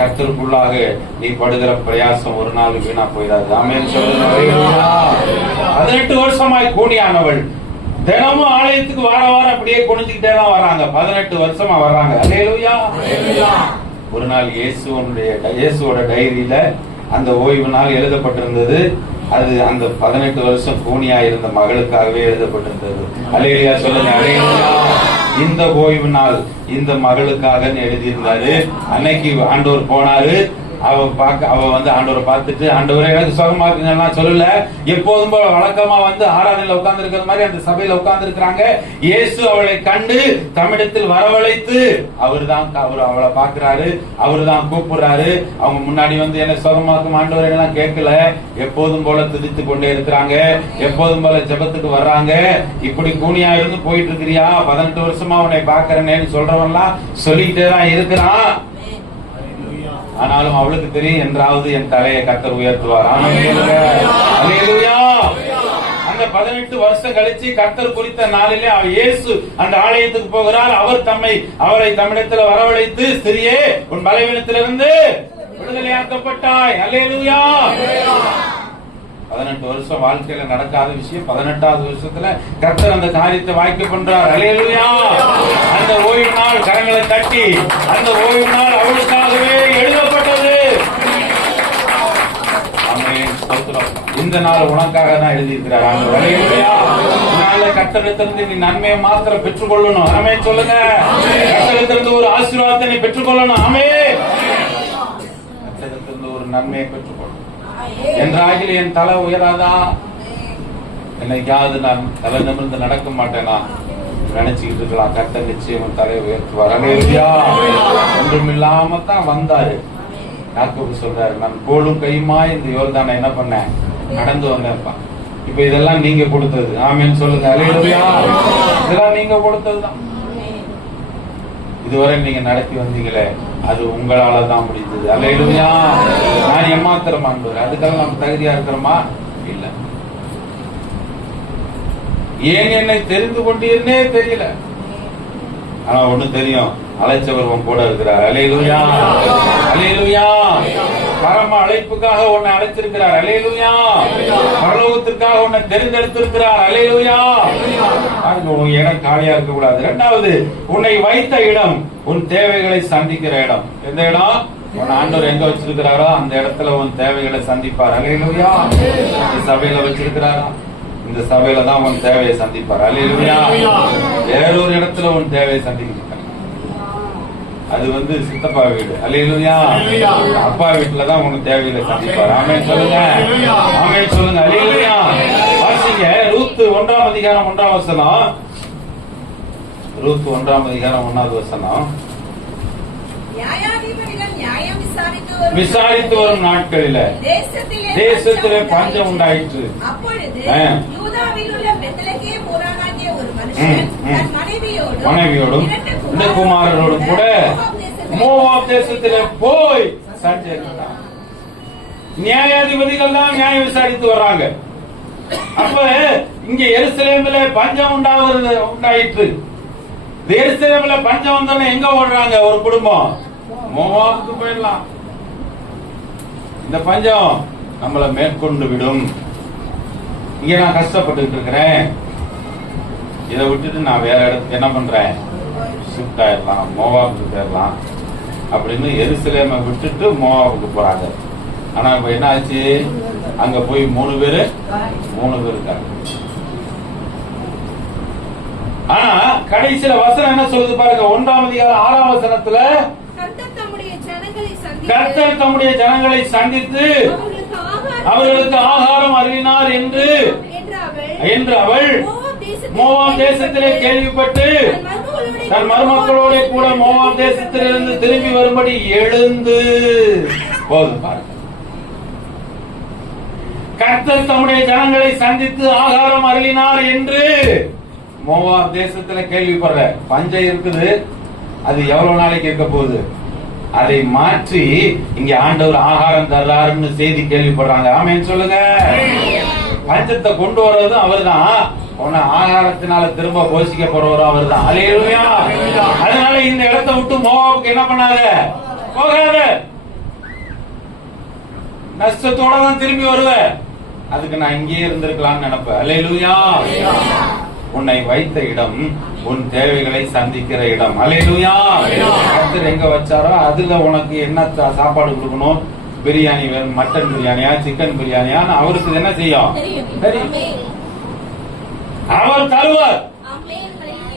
கர்த்தருக்குள்ளாக நீ படுகிற பிரயாசம் ஒரு நாள் வீணா போயிடாது. ஆமென் சொல்லுங்க. அல்லேலூயா. 18 வருஷமாய் கூனியானவள் தினமும் ஆலயத்துக்கு வார வாரம் அப்படியே குனிஞ்சுக்கிட்டே தான் வராங்க. 18 வருஷமா வர்றாங்க. அல்லேலூயா. ஒரு நாள் இயேசுவோட டைரியில அந்த ஓய்வு நாள் எழுதப்பட்டிருந்தது. அது அந்த 18 வருஷம் கூனியா இருந்த மகளுக்காகவே எழுதப்பட்டிருந்தது. அல்லேலூயா சொல்லுங்க. அல்லேலூயா. இந்த ஓய்வு நாள் இந்த மகளுக்காக எழுதியிருந்தாரு. அன்னைக்கு ஆண்டவர் போனாரு. அவ ஆண்டவரை பார்த்துட்டு, ஆண்டவரே எனக்கு சுகமா இருக்குன்னா சொல்லல. எப்போதும் வழக்கமா ஆராதனையில உட்கார்ந்து இருக்கிற மாதிரி அந்த சபையில உட்கார்ந்து இருக்கிறாங்க. இயேசு அவளை கண்டு தம்மிடத்தில் வரவழைத்து அவளை பாக்குறாரு. அவரு தான் கூப்பிடுறாரு. அவங்க முன்னாடி என்ன சுகமாக்கும் ஆண்டவரை எல்லாம் கேட்கல. எப்போதும் போல துதித்து கொண்டே இருக்கிறாங்க. எப்போதும் போல ஜெபத்துக்கு வர்றாங்க. இப்படி கூனியா இருந்து போயிட்டு இருக்கிறியா, 18 வருஷமா அவனை பாக்குறேன்னு சொல்றவன்லாம் சொல்லிக்கிட்டே தான் இருக்கிறான். ஆனாலும் அவளுக்கு தெரியும், என்றாவது என் தலையை கர்த்தர் உயர்த்துவார். அல்லேலூயா. அந்த 18 வருஷம் கழிச்சு கர்த்தர் குறித்த நாளிலே இயேசு அந்த ஆலயத்துக்கு போகிறார். அவரை தம்மிடத்தில் வரவழைத்து, ஸ்திரியே உன் பலவீனத்திலிருந்து விடுதலையாக்கப்பட்டாய். அல்லேலூயா. 18 வருஷம் வாழ்க்கையில நடக்காத விஷயம் 18வது வருஷத்துல கர்த்தர் அந்த காரியத்தை வாய்க்க பண்றார். அல்லேலூயா. அந்த ஓய்வு நாள் கரங்களை தட்டி, அந்த ஓய்வு நாள் அவளுக்காகவே எழுதப்பட்டது. ஆமென். இந்த நாள் உனக்காக தான் எழுதியிருக்கிறார். அல்லேலூயா. கர்த்தரிடத்திலிருந்து நீ நன்மையை மாத்திரம் பெற்றுக் கொள்ளணும். ஆமென் சொல்லுங்க. கர்த்தரிடத்திலிருந்து ஒரு ஆசீர்வாதத்தை நீ பெற்றுக் கொள்ளணும். ஆமென். கர்த்தரிடத்திலிருந்து ஒரு நன்மையை பெற்றுக்கொள்ளணும். என்றாகில் என் தலை உயராதா? என்னைக்காவது நான் தலை நிமிர்ந்து நடக்க மாட்டேனா நினைச்சுக்கிட்டு இருக்கலாம். கர்த்தர் நிச்சயம் தலையை உயர்த்துவார். அல்லேலூயா. ஒன்றுமில்லாம தான் வந்தாரு. யாக்கோபு சொல்றாரு, நான் கோலும் கையுமா இந்த யோர்தானை என்ன பண்ணேன், நடந்து வந்தேன்ப்பா. இப்ப இதெல்லாம் நீங்க கொடுத்தது. ஆமென் சொல்லுங்க. அல்லேலூயா. இதெல்லாம் நீங்க கொடுத்ததுதான். இதுவரை நீங்க நடத்தி வந்தீங்களே, அது உங்களால தான் முடிந்தது. அல்லேலூயா. நான் ஏமாத்திரமா என்பது அதுக்காக நம்ம தகுதியா இருக்கிறோமா? இல்ல. ஏன் என்னை தெரிந்து கொண்டீர்னே தெரியல. ஆனா ஒண்ணு தெரியும், அழைச்சவர் உன் கூட இருக்கிறார். அல்லேலூயா. அல்லேலூயா. பரம அழைப்புக்காக உன்னை அழைச்சிருக்கிறார். அல்லேலூயா. பரலோகத்திற்காக உன்னை தெரிந்தெடுத்திருக்கிறார். அல்லேலூயா. உன் இடம் காலியா இருக்க கூடாது. இரண்டாவது, உன்னை வைத்த இடம் உன் தேவைகளை சந்திக்கிற இடம். எந்த இடம்? உன் ஆண்டவர் எங்க வச்சிருக்கிறாரோ அந்த இடத்துல உன் தேவைகளை சந்திப்பார். அல்லேலூயா. இந்த சபையில வச்சிருக்கிறாரா? இந்த சபையில தான் உன் தேவையை சந்திப்பார். அல்லேலூயா. வேறொரு இடத்துல உன் தேவையை சந்திக்க, அது சித்தப்பா வீடு. அல்லேலூயா. அப்பா வீட்டுலதான் உங்க தேவையில சந்திப்பார். ஆமென் சொல்லுங்க. ஆமென் சொல்லுங்க. அல்லேலூயா. வாசிங்க ரூத் 1ஆம் அதிகாரம் 1ஆம் வசனம். ரூத் 1ஆம் அதிகாரம் 1வது வசனம். விசாரித்து வரும் நாட்களில தேசத்திலே பஞ்சம் உண்டாயிற்று. மனைவியோடும் 2 குமாரரோடும் கூட மோவாப் தேசத்திலே போய் சஞ்சரித்தான். நியாயாதிபதிகள் தான் நியாயம் விசாரித்து வர்றாங்க. அப்ப இங்க எருசலேமில பஞ்சம் உண்டாயிற்று. எருசலேமில பஞ்சம் வந்தோன்னு எங்க ஓடுறாங்க? ஒரு குடும்பம் மோவாபுக்கு போயிடலாம். இந்த பஞ்சம் நம்மளை மேற்கொண்டு விடும். இங்க நான் கஷ்டப்பட்டு இருக்கிறேன், இதை விட்டுட்டு நான் வேற இடத்துக்கு என்ன பண்றேன், ஷிஃப்ட் ஆயிடலாம், மோவாபுக்கு போயிடலாம் அப்படின்னு எருசலேமை விட்டுட்டு மோவாபுக்கு போறாங்க. ஆனா இப்ப என்ன ஆச்சு? அங்க போய் 3 பேர் இருக்காங்க. ஆனா கடைசியில வசனம் என்ன சொல்லுது பாருங்க. 1ஆம் அதிகாரம் 6ஆம் வசனத்துல கர்த்தர் தம்முடைய ஜனங்களை சந்தித்து அவர்களுக்கு ஆகாரம் அருளினார் என்று அவள் மோவாப் தேசத்திலே கேள்விப்பட்டு தன் மருமக்களோட கூட மோவாப் தேசத்திலிருந்து திரும்பி வரும்படி எழுந்து போதும் பாருங்க. கர்த்தர் தம்முடைய ஜனங்களை சந்தித்து ஆகாரம் அருளினார் என்று மோவாப் தேசத்துல கேள்விப்படுற பஞ்சம் இருக்குது. அது எவ்வளவு நாளைக்கு இருக்க போகுது? அதை மாற்றி இங்க ஆண்டவர் ஆகாரம் தர்றாருன்னு செய்தி கேள்விப்படுறாங்க. ஆமென் சொல்லுங்க. பஞ்சத்தை கொண்டு வர்றதும் அவர் தான், ஆகாரத்தினால திரும்ப போஷிக்க போறவரும் அவர் தான். அல்லேலூயா. அதனால இந்த இடத்தை விட்டு மோவாபுக்கு என்ன பண்ணாத, போகாத. நஷ்டத்தோட தான் திரும்பி வருவ. அதுக்கு நான் இங்கேயே இருந்திருக்கலாம்னு நினைப்பேன். அல்லேலூயா. உன்னை வைத்த இடம் உன் தேவைகளை சந்திக்கிற இடம். அல்லேலூயா. கர்த்தர் எங்க வச்சாரோ அதுல உனக்கு என்ன சாப்பாடு கொடுக்கணும், பிரியாணி வேணும், மட்டன் பிரியாணியா சிக்கன் பிரியாணியா, அவருக்கு என்ன செய்யும் தெரியும். அவர் தருவார்.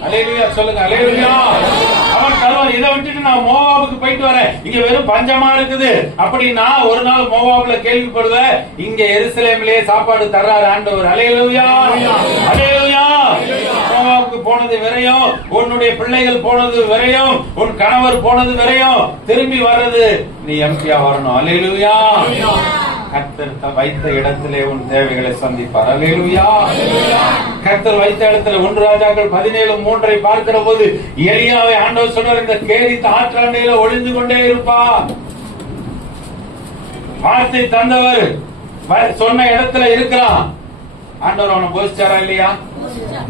அல்லேலூயா சொல்லுங்க. அல்லேலூயா. அவர் தருவார். இதை விட்டுட்டு நான் மோவாபுக்கு போயிட்டு வரேன், இங்க வெறும் பஞ்சமா இருக்குது அப்படின்னா ஒரு நாள் மோவாபுல கேள்விப்படுவேன், இங்க எருசலேமிலே சாப்பாடு தர்றாரு ஆண்டவர். அல்லேலூயா. அல்லேலூயா. மோவாபுக்கு போனது விரையும், உன்னுடைய பிள்ளைகள் போனது விரையும், உன் கணவர் போனது விரையும், திரும்பி வர்றது நீ எம்டியா வரணும். அல்லேலூயா. கர்த்தர் வைத்த இடத்திலே உன் தேவைகளை சந்திப்பார். அல்லேலூயா. கர்த்தர் வைத்த இடத்துல 1 ராஜாக்கள் 17:3 பார்க்கிற போது எலியாவை ஆண்டவர் சொன்னார், இந்த கேரித்த ஆற்றாண்டையில ஒளிந்து கொண்டே இருப்பார். வார்த்தை தந்தவர் சொன்ன இடத்துல இருக்கிறான். ஆண்டவர் அவனை போதிச்சாரா இல்லையா?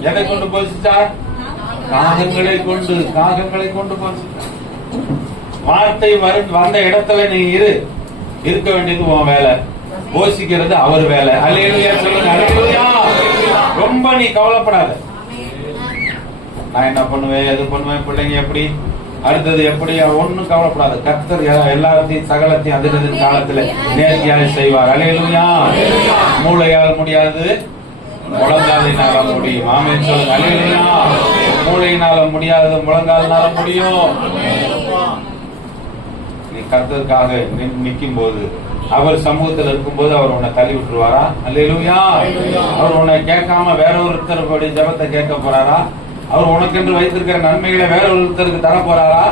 எதை கொண்டு போதிச்சார்? காகங்களை கொண்டு போதிச்சார். வார்த்தை வந்த இடத்துல நீ இருக்க வேண்டியது உன் வேலை, போஷிக்கிறது அவர் வேலை. அல்லேலூயா சொல்லுங்க. அல்லேலூயா. ரொம்ப நீ கவலைப்படாத, நான் என்ன பண்ணுவேன் எது பண்ணுவேன், பிள்ளைங்க எப்படி, அடுத்தது எப்படி, ஒன்னும் கவலைப்படாத. கர்த்தர் எல்லாத்தையும் சகலத்தையும் அதிர்ந்த காலத்துல நேர்த்தியாக செய்வார். அல்லேலூயா. மூளையால் முடியாது, முழங்காலினால முடியும். ஆமென் சொல்லுங்க. அல்லேலூயா. மூளையினால முடியாது, முழங்காலினால முடியும். நீ கர்த்தருக்காக நிற்கும் போது, அவர் சமூகத்தில் இருக்கும் போது அவர் உன்னை தள்ளி விட்டுருவாரா? அல்லேலூயா. அவர் உன்னை கேட்காம வேற ஒருத்தருடைய ஜெபத்தை கேட்க போறாரா? அவர் உனக்கென்று வைத்திருக்கிற நன்மைகளை வேற ஒருத்தருக்கு தர போறாரா?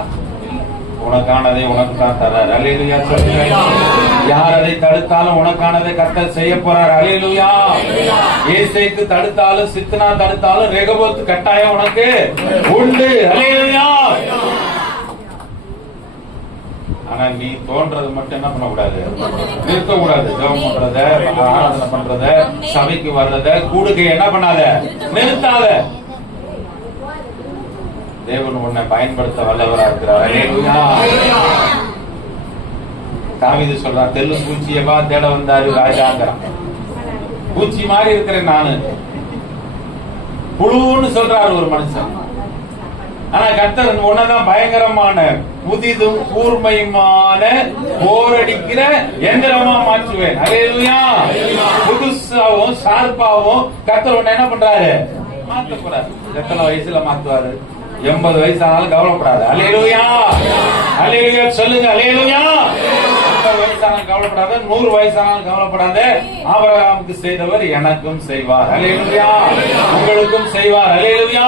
உனக்கானதை உனக்கு தான் தர்றாரு. அல்லேலூயா சொல்லுங்க. யார் அதை தடுத்தாலும் உனக்கானதை கர்த்தர் செய்ய போறாரு. அல்லேலூயா. ஏசேக்கு தடுத்தாலும், சித்னா தடுத்தாலும், ரெகோபோத் கட்டாயம் உனக்கு உண்டு. அல்லேலூயா. ஆனா நீ தோன்றது மட்டும் என்ன பண்ணக்கூடாது, நிற்க கூடாது. ஜெபம் பண்றத, ஆராதனை பண்றத, சபைக்கு வர்றத, கூடுகை என்ன பண்ணாத, நிறுத்தாத. தேவன் உன்னை பயன்படுத்த வல்லவரா இருக்கிறார். அல்லேலூயா. தாவீது சொல்றான், தெல்லு பூச்சியவா தேட வந்தாரு ராஜாங்கிறான். பூச்சி மாதிரி இருக்கிறேன் நானு, புழுன்னு சொல்றாரு ஒரு மனுஷன். ஆனா கர்த்தர் உன்னதான் பயங்கரமான புதிதும் கூர்மையுமான போரடிக்கிற எந்திரமா மாற்றுவேன். அல்லேலூயா. புதுசாவும் ஷார்ப்பாவும் கர்த்தர் உன்னை என்ன பண்றாரு, மாத்த போறாரு. எத்தனை வயசுல மாத்துவாரு? 80 வயசானாலும் கவலைப்படாது. அல்லேலூயா. அல்லேலூயா சொல்லுங்க. அல்லேலூயா. 80 வயசானாலும் கவலைப்படாத, 100 வயசானாலும் கவலைப்படாத. ஆபிரகாமுக்கு செய்தவர் எனக்கும் செய்வார். அல்லேலூயா. உங்களுக்கும் செய்வார். அல்லேலூயா.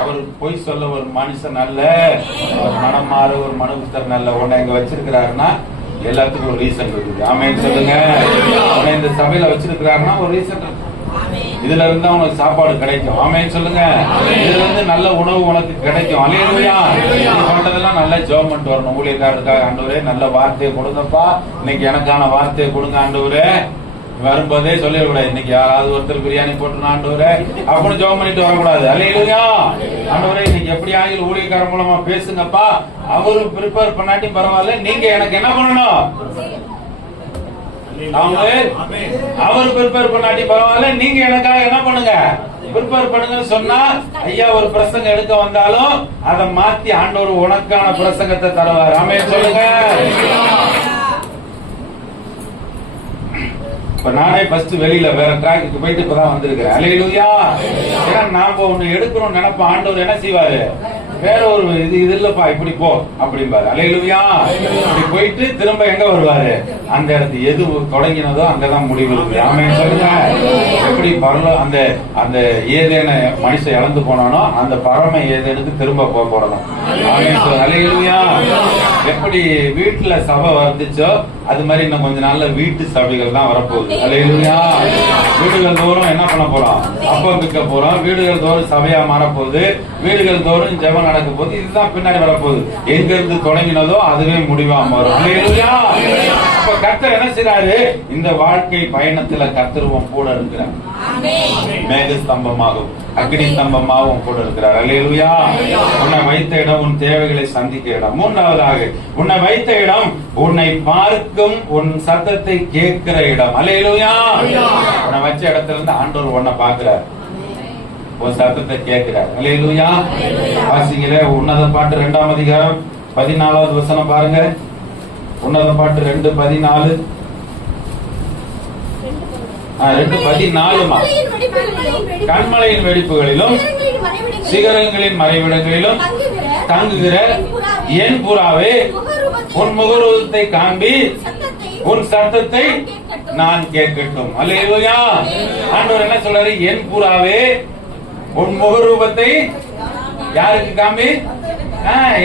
அவர் பொய் சொல்ல ஒரு மனுஷன் அல்ல, மனம் மாற ஒரு மனுஷர் நல்ல. உன்னை இங்க வச்சிருக்கிறாருன்னா எல்லாத்துக்கும் ஒரு ரீசன் இருக்குது. ஆமென் சொல்லுங்க. உன்னை இந்த சபையில வச்சிருக்கிறாருன்னா ஒரு ரீசன் இருக்கு. இதுல இருந்து உனக்கு சாப்பாடு கிடைக்கும். ஆமென் சொல்லுங்க. இதுல இருந்து நல்ல உணவு உனக்கு கிடைக்கும். அல்லேலூயா. நீ பண்றதெல்லாம் நல்லா ஜெபம் பண்ணிட்டு வரணும். ஊழியக்காரருக்காக, ஆண்டவரே நல்ல வார்த்தையை கொடுங்கப்பா, இன்னைக்கு எனக்கான வார்த்தையை கொடுங்க ஆண்டவரே. வரும்போதே சொல்லிடக்கூடாது, இன்னைக்கு யாராவது ஒருத்தர் பிரியாணி போட்டுனா ஆண்டவரே அப்படின்னு ஜெபம் பண்ணிட்டு வரக்கூடாது. அல்லேலூயா. ஆண்டவரே இன்னைக்கு எப்படி ஆகிய ஊழியக்காரர் மூலமா பேசுங்கப்பா, அவரு ப்ரிப்பேர் பண்ணாட்டி பரவாயில்ல, நீங்க எனக்கு என்ன பண்ணணும்? அவர் ப்ரிப்பேர் பண்ணாட்டி பரவாயில்ல, நீங்க எனக்காக என்ன பண்ணுங்க? ப்ரிப்பேர் பண்ணுங்க சொன்னா, ஐயா ஒரு பிரசங்கம் எடுக்க வந்தாலும் அதை மாத்தி ஆண்டவர் உனக்கான பிரசங்கத்தை தருவார். ஆமென் சொல்லுங்க. இப்ப நானே ஃபர்ஸ்ட் வெளியில வேற டிராக்கு போயிட்டு இப்பதான் வந்திருக்கிறேன். அல்லேலூயா. ஏன்னா நாம ஒண்ணு எடுக்கணும்னு நினைப்ப, ஆண்டவர் என்ன செய்வாரு? வேற ஒரு இது இல்லப்பா, இப்படி போ அப்படிம்பாரு. அல்லேலூயா. இப்படி போயிட்டு திரும்ப எங்க வருவாரு? அந்த இடத்து எது தொடங்கினதோ அங்கதான் முடிவு இருக்கு. ஆமென் சொல்லுங்க. எப்படி அந்த அந்த ஏதேன மனுஷன் இழந்து போனானோ அந்த பரம ஏதேனுக்கு திரும்ப போடணும். ஆமென் சொல்லுங்க. அல்லேலூயா. எப்படி வீட்டுல சபை வந்துச்சோ அது மாதிரி இன்னும் கொஞ்ச நாள்ல வீட்டு சபைகள் தான் வரப்போகுது. அல்லேலூயா. வீடுகள் தோறும் என்ன பண்ண போறோம்? அப்பம் விற்க போறோம். வீடுகள் தோறும் சபையா மாறப்போகுது. வீடுகள் தோறும் ஜெபம் நடக்க போகுது. இதுதான் பின்னாடி வரப்போகுது. எங்க இருந்து தொடங்கினதோ அதுவே முடிவா மாறும். அல்லேலூயா. இப்ப கர்த்தர் என்ன செய்றாரு? இந்த வாழ்க்கை பயணத்துல கர்த்தருவம் கூட இருக்கிறார். மேக ஸ்தம்பமாகவும் அக்னி ஸ்தம்பமாகவும் கூட இருக்கிறார். அல்லேலூயா. உன்னை வைத்த இடம் உன் தேவைகளை சந்திக்க இடம். மூன்றாவதாக, உன்னை வைத்த இடம் உன்னை பார்க்கும், உன் சத்தத்தை கேட்கிற இடம். அல்லேலூயா. உன்னை வச்ச இடத்துல இருந்து ஆண்டவர் உன்னை பார்க்கிறார், உன் சத்தத்தை கேட்கிறார். அல்லேலூயா. வாசிக்கிற உன்னத பாட்டு 2ஆம் அதிகாரம் 14வது வசனம் பாருங்க. உன்னத பாட்டு 2:14. 2:14. கண்மலையின் வெடிப்புகளிலும் சிகரங்களின் மறைவிடங்களிலும் தங்குகிற என் புறாவே, உன் முகரூபத்தை காண்பி, உன் சத்தத்தை நான் கேட்கட்டும். அல்லேலூயா. ஆண்டவர் என்ன சொல்றாரு? என் புறாவே, உன் முகரூபத்தை யாருக்கு காம்பி?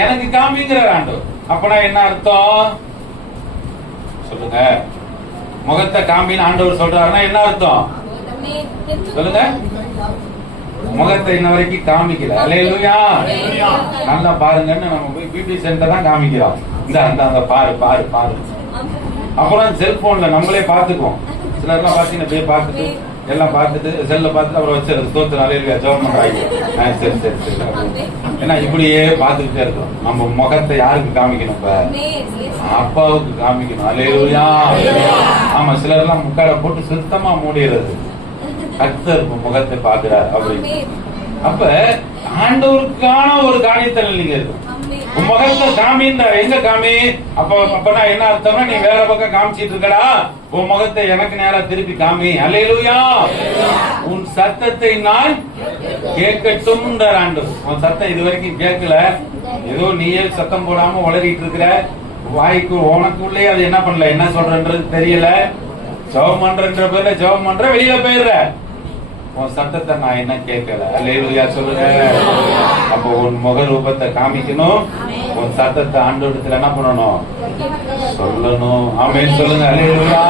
எனக்கு காம்பிங்கிறார் ஆண்டவர். அப்பனா என்ன அர்த்தம் சொல்லுங்க? முகத்தை காம்பின்னு ஆண்டவர் சொல்றாருன்னா என்ன அர்த்தம் சொல்லுங்க? முகத்தை இன்ன வரைக்கும் காமிக்கல. அல்லேலூயா. நல்லா பாருங்கன்னு நம்ம போய் பியூட்டி சென்டர் தான் காமிக்கிறோம். இந்த அந்த பாரு பாரு பாரு. அப்புறம் செல்போன்ல நம்மளே பாத்துக்குவோம். சிலர்லாம் பாத்தீங்கன்னா போய் பார்த்துட்டு எல்லாம் பார்த்துட்டு செல்ல பார்த்துட்டு அப்புறம் வச்சு ஸ்தோத்திரம் அல்லேலூயா ஜெபம் பண்றாங்க. சரி சரி சரி. ஏன்னா இப்படியே பார்த்துக்கிட்டே இருக்கோம். நம்ம முகத்தை யாருக்கு காமிக்கணும்? இப்ப அப்பாவுக்கு காமிக்கணும். அல்லேலூயா. ஆமா, சிலர் எல்லாம் முக்காட போட்டு சுத்தமா மூடிடுறது. கர்த்தர் முகத்தை பார்க்கிறார் அப்படின்னு. அப்ப ஆண்டவருக்கான ஒரு காரியத்தில் நீங்க இருக்கும். முகத்தை காமின்றார். எங்க காமி? அப்பனா என்ன அர்த்தம்னா, நீ வேற பக்கம் காமிச்சிட்டு இருக்கடா, உன் முகத்தை எனக்கு நேரா திருப்பி காமி. அல்லேலூயா. உன் சத்தத்தை நான் கேட்கட்டும் ஆண்டவர். உன் சத்தம் இது வரைக்கும் கேட்கல, ஏதோ நீயே சத்தம் போடாம உளறிட்டு இருக்கிற, வாய்க்கு உனக்குள்ளே அது என்ன பண்ணல, என்ன சொல்றன்றது தெரியல. ஜெபம் பண்றன்ற பேர்ல ஜெபம் பண்ற, வெளியில போயிடுற. உன் சத்தத்தை நான் என்ன கேட்கல. அல்லேலூயா சொல்லுங்க. அப்போ உன் முக ரூபத்தை காமிக்கணும், உன் சத்தத்தை ஆண்டவரிடத்துல என்ன பண்ணணும்? சொல்லணும். ஆமென் சொல்லுங்க. அல்லேலூயா.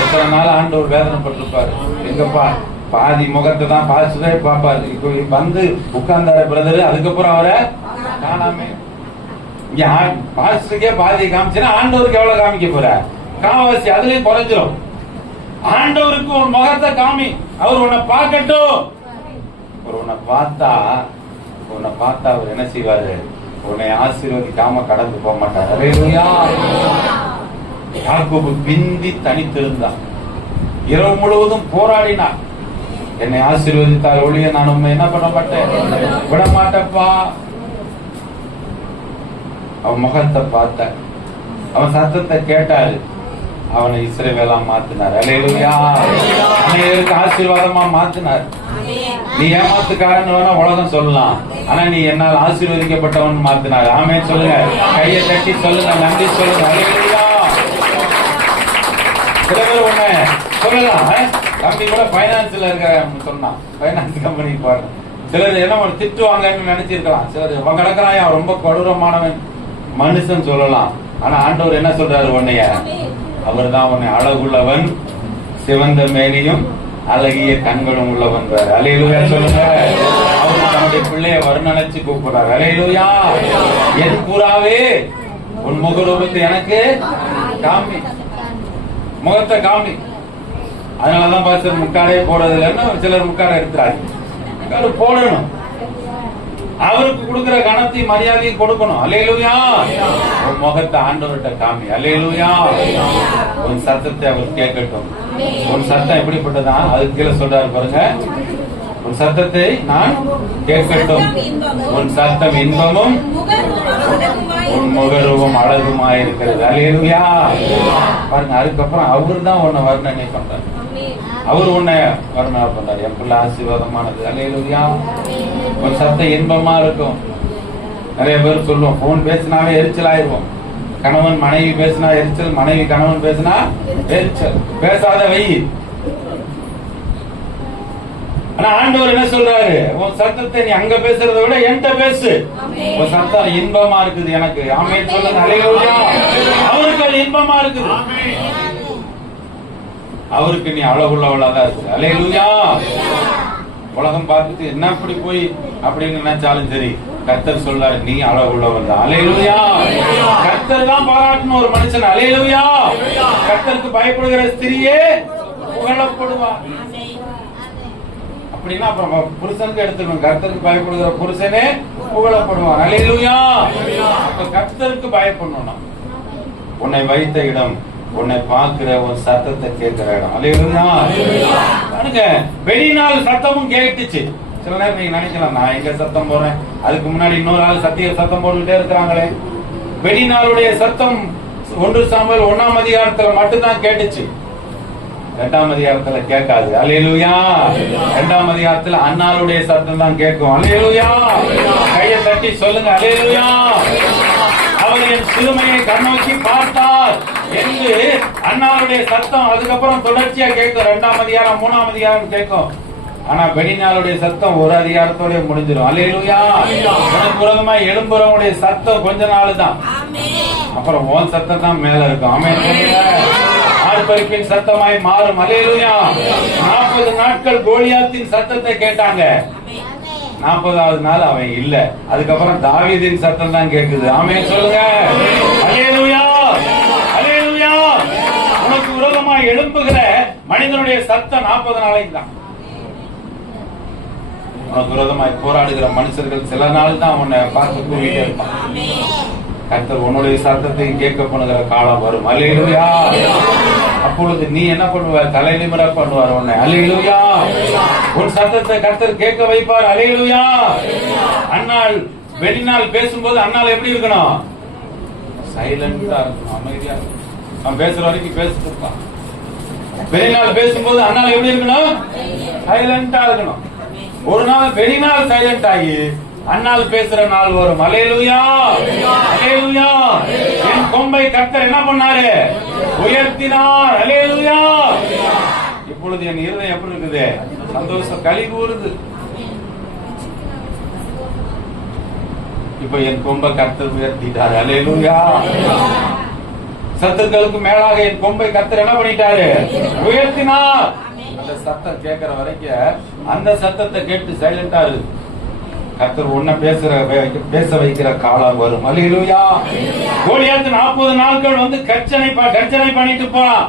எத்தனை நாள் ஆண்டவர் வேதனைப்பட்டிருப்பாரு. எங்கப்பா பாதி முகத்தை தான் பாசுதே பாப்பாரு. இப்போ வந்து உட்கார்ந்தாரு பிரதர், அதுக்கப்புறம் அவரை காணாமே. இங்க பாஸ்டருக்கே பாதி காமிச்சுன்னா ஆண்டவருக்கு எவ்வளவு காமிக்க போற? காவாசி அதுலயும் குறைஞ்சிரும். ஆண்டவருக்கு உன் முகத்தை காமி, அவர் உன்னை பார்க்கட்டும். உன்னை பார்த்தா அவர் என்ன செய்வாரு? உன்னை ஆசீர்வதிக்காம கடந்து போக மாட்டார். அல்லேலூயா. யாக்கோபு பிந்தி தனித்திருந்தான், இரவு முழுவதும் போராடினான். என்னை ஆசீர்வதித்தால் ஒழிய நான் உண்மை என்ன பண்ண மாட்டேன், விட மாட்டப்பா. அவன் முகத்தை பார்த்த, அவன் சத்தத்தை கேட்டாரு, அவனை இஸ்ரவேலா மாத்தினார். அல்லேலூயா. அநேகருக்கு ஆசீர்வாதமா மாத்தினார். நீ ஏமாத்துக்காரன் வேணா உலகம் சொல்லலாம், ஆனா நீ என்னால் ஆசீர்வதிக்கப்பட்டவன் மாத்தினார். ஆமென் சொல்லுங்க. கையை தட்டி சொல்லுங்க, நன்றி சொல்லுங்க. அல்லேலூயா. சில பேர் ஒண்ணு சொல்லலாம், தம்பி கூட பைனான்ஸ்ல இருக்க சொன்னான், பைனான்ஸ் கம்பெனிக்கு போறேன். சிலர் என்ன திட்டுவாங்கன்னு நினைச்சிருக்கலாம். சிலர் கிடக்கிறான் ரொம்ப கொடூரமானவன் மனுஷன் சொல்லலாம். ஆனா ஆண்டவர் என்ன சொல்றாரு? உன்னைய அவர் தான் உன்னை அழகுள்ளவன், சிவந்த மேனியும் அழகிய கண்களும் உள்ளவன். அல்லேலூயா சொல்லுங்க. அவர் தன்னுடைய பிள்ளைய வர்ணனைச்சு கூப்பிடுறாரு. அல்லேலூயா. என் புறாவே உன் முகரூபத்தை எனக்கு காமி, முகத்தை காமி. அதனாலதான் பாஸ்டர் முக்காடே போடுறது இல்லைன்னு சிலர் முக்காடை எடுத்துறாரு. போடணும். அவருக்கு கொடுக்கிற கணத்தையும் மரியாதையும் கொடுக்கணும். அல்லேலூயா. உன் முகத்தை ஆண்டவர்கிட்ட காமி. அல்லேலூயா. உன் சத்தத்தை அவர் கேட்கட்டும். உன் சத்தம் எப்படிப்பட்டதா அதுக்கு கீழே சொல்றாரு பாருங்க. உன் சத்தத்தை நான் கேட்கட்டும். உன் சத்தம் இன்பமும் உன் முகரூபம் அழகுமாயிருக்கிறது. அல்லேலூயா. பாருங்க, அதுக்கப்புறம் அவரு தான் உன்னை வர்ணனை பண்றாரு. அவர் உன்னை வர்ணனை பண்றாரு. என் பிள்ளை ஆசீர்வாதமானது. அல்லேலூயா. உன் சத்தம் இன்பமா இருக்கும். நிறைய பேர் சொல்லுவோம், போன் பேசினாவே எரிச்சல் ஆயிருவோம். கணவன் மனைவி பேசினா எரிச்சல், மனைவி கணவன் பேசினா எரிச்சல். பேசாத வை. ஆனா ஆண்டவர் என்ன சொல்றாரு? உன் சத்தத்தை நீ அங்க பேசுறதை விட என்கிட்ட பேசு. உன் சத்தம் இன்பமா இருக்குது எனக்கு. ஆமென் சொல்லுங்க. அல்லேலூயா. அவருக்கு அது இன்பமா இருக்குது. அவருக்கு நீ அழகுள்ளவளாதான் இருக்கு. அல்லேலூயா. உலகம் பார்த்துட்டு என்ன அப்படி போய் அப்படின்னு நினைச்சாலும் சரி, கர்த்தர் சொல்றாரு நீ அழகுள்ளவள் தான். அல்லேலூயா. கர்த்தர் தான் பாராட்டணும் ஒரு மனுஷன். அல்லேலூயா. கர்த்தருக்கு பயப்படுகிற ஸ்திரியே புகழப்படுவார். அப்படின்னா அப்புறம் புருஷனுக்கு எடுத்துக்கணும். கர்த்தருக்கு பயப்படுகிற புருஷனே புகழப்படுவார். அல்லேலூயா. கர்த்தருக்கு பயப்படணும். உன்னை வைத்த இடம், உன்னை பார்க்கிற ஒரு சத்தத்தை கேட்கிற இடம். அல்லேலூயா. பாருங்க, வெளிநாள் சத்தமும் கேட்டுச்சு. சில நேரம் நீங்க நினைக்கலாம், நான் எங்க சத்தம் போடுறேன், அதுக்கு முன்னாடி இன்னொரு ஆள் சத்தம் போட்டுக்கிட்டே இருக்கிறாங்களே. வெளிநாளுடைய சத்தம் 1 சாமுவேல் 1ஆம் அதிகாரத்துல மட்டும்தான் கேட்டுச்சு. 2ஆம் அதிகாரத்துல கேட்காது. அல்லேலூயா. 2ஆம் அதிகாரத்துல அன்னாளுடைய சத்தம் தான் கேட்கும். அல்லேலூயா. கையை தட்டி சொல்லுங்க. அல்லேலூயா. அவர் என் சிறுமையை கண்ணோக்கி பார்த்தார் என்று அன்னாளுடைய சத்தம் அதுக்கப்புறம் தொடர்ச்சியா கேட்கும். 2ஆம் அதிகாரம் 3ஆம் அதிகாரம் கேட்கும். ஆனா வெளிநாளுடைய சத்தம் ஒரு அதிகாரத்தோட முடிஞ்சிடும். அல்லேலூயா. எனக்கு விரோதமா எழும்புறவங்களுடைய சத்தம் கொஞ்ச நாள் தான், அப்புறம் உன் சத்தம் தான் மேல இருக்கும். ஆமென் சொல்லுங்க. ஆர்ப்பரிப்பின் சத்தமாய் மாறும். அல்லேலூயா. 40 நாட்கள் கோலியாத்தின் சத்தத்தை கேட்டாங்க. 40வது நாள் அவன் இல்ல. அதுக்கப்புறம் தாவீதின் சத்தம் தான் கேட்குது. ஆமென் சொல்லுங்க. அல்லேலூயா. அல்லேலூயா. உனக்கு விரோதமா எழும்புகிற மனிதனுடைய சத்தம் 40 நாளைக்கு தான். உனக்கு விரோதமாய் போராடுகிற மனுஷர்கள் சில நாள் தான் உன்னை பார்த்து கூறிட்டே இருப்பான். கர்த்தர் உன்னுடைய சத்தத்தை கேட்க பண்ணுகிற காலம் வரும். அல்லேலூயா. அப்பொழுது நீ என்ன பண்ணுவ? தலை நிமிர பண்ணுவார் உன்னை. அல்லேலூயா. உன் சத்தத்தை கர்த்தர் கேட்க வைப்பார். அல்லேலூயா. அன்னாள் வெளிநாள் பேசும்போது அன்னாள் எப்படி இருக்கணும்? சைலண்டா இருக்கணும், அமைதியா இருக்கணும். அவன் பேசுற வரைக்கும் பேசிட்டு இருப்பான். வெளிநாள் பேசும்போது அன்னாள் எப்படி இருக்கணும்? சைலண்டா இருக்கணும். ஒரு நாள் வெளிநாள் சைலண்ட் ஆகி அன்னால் பேசுற நாள் வரும். அல்லேலூயா. அல்லேலூயா. என் கொம்பை கர்த்தர் என்ன பண்ணாரு? உயர்த்தினார். அல்லேலூயா. இப்பொழுது என் இருதயம் எப்படி இருக்குது? சந்தோஷம் களி கூறுது. இப்ப என் கொம்பை கர்த்தர் உயர்த்திட்டாரு. அல்லேலூயா. சத்துக்களுக்கு மேலாக என் கொம்பை கர்த்தர் என்ன பண்ணிட்டாரு? உயர்த்தினார். அந்த சத்தம் கேட்கிற வரைக்கும் அந்த சத்தத்தை கேட்டு சைலண்டா இருக்கு. கர்த்தர் உன்னை பேச வைக்கிற காலம் வரும். அல்லேலூயா. கோலியாத் 40 நாட்கள் வந்து கர்ச்சனை பண்ணிட்டு போறான்.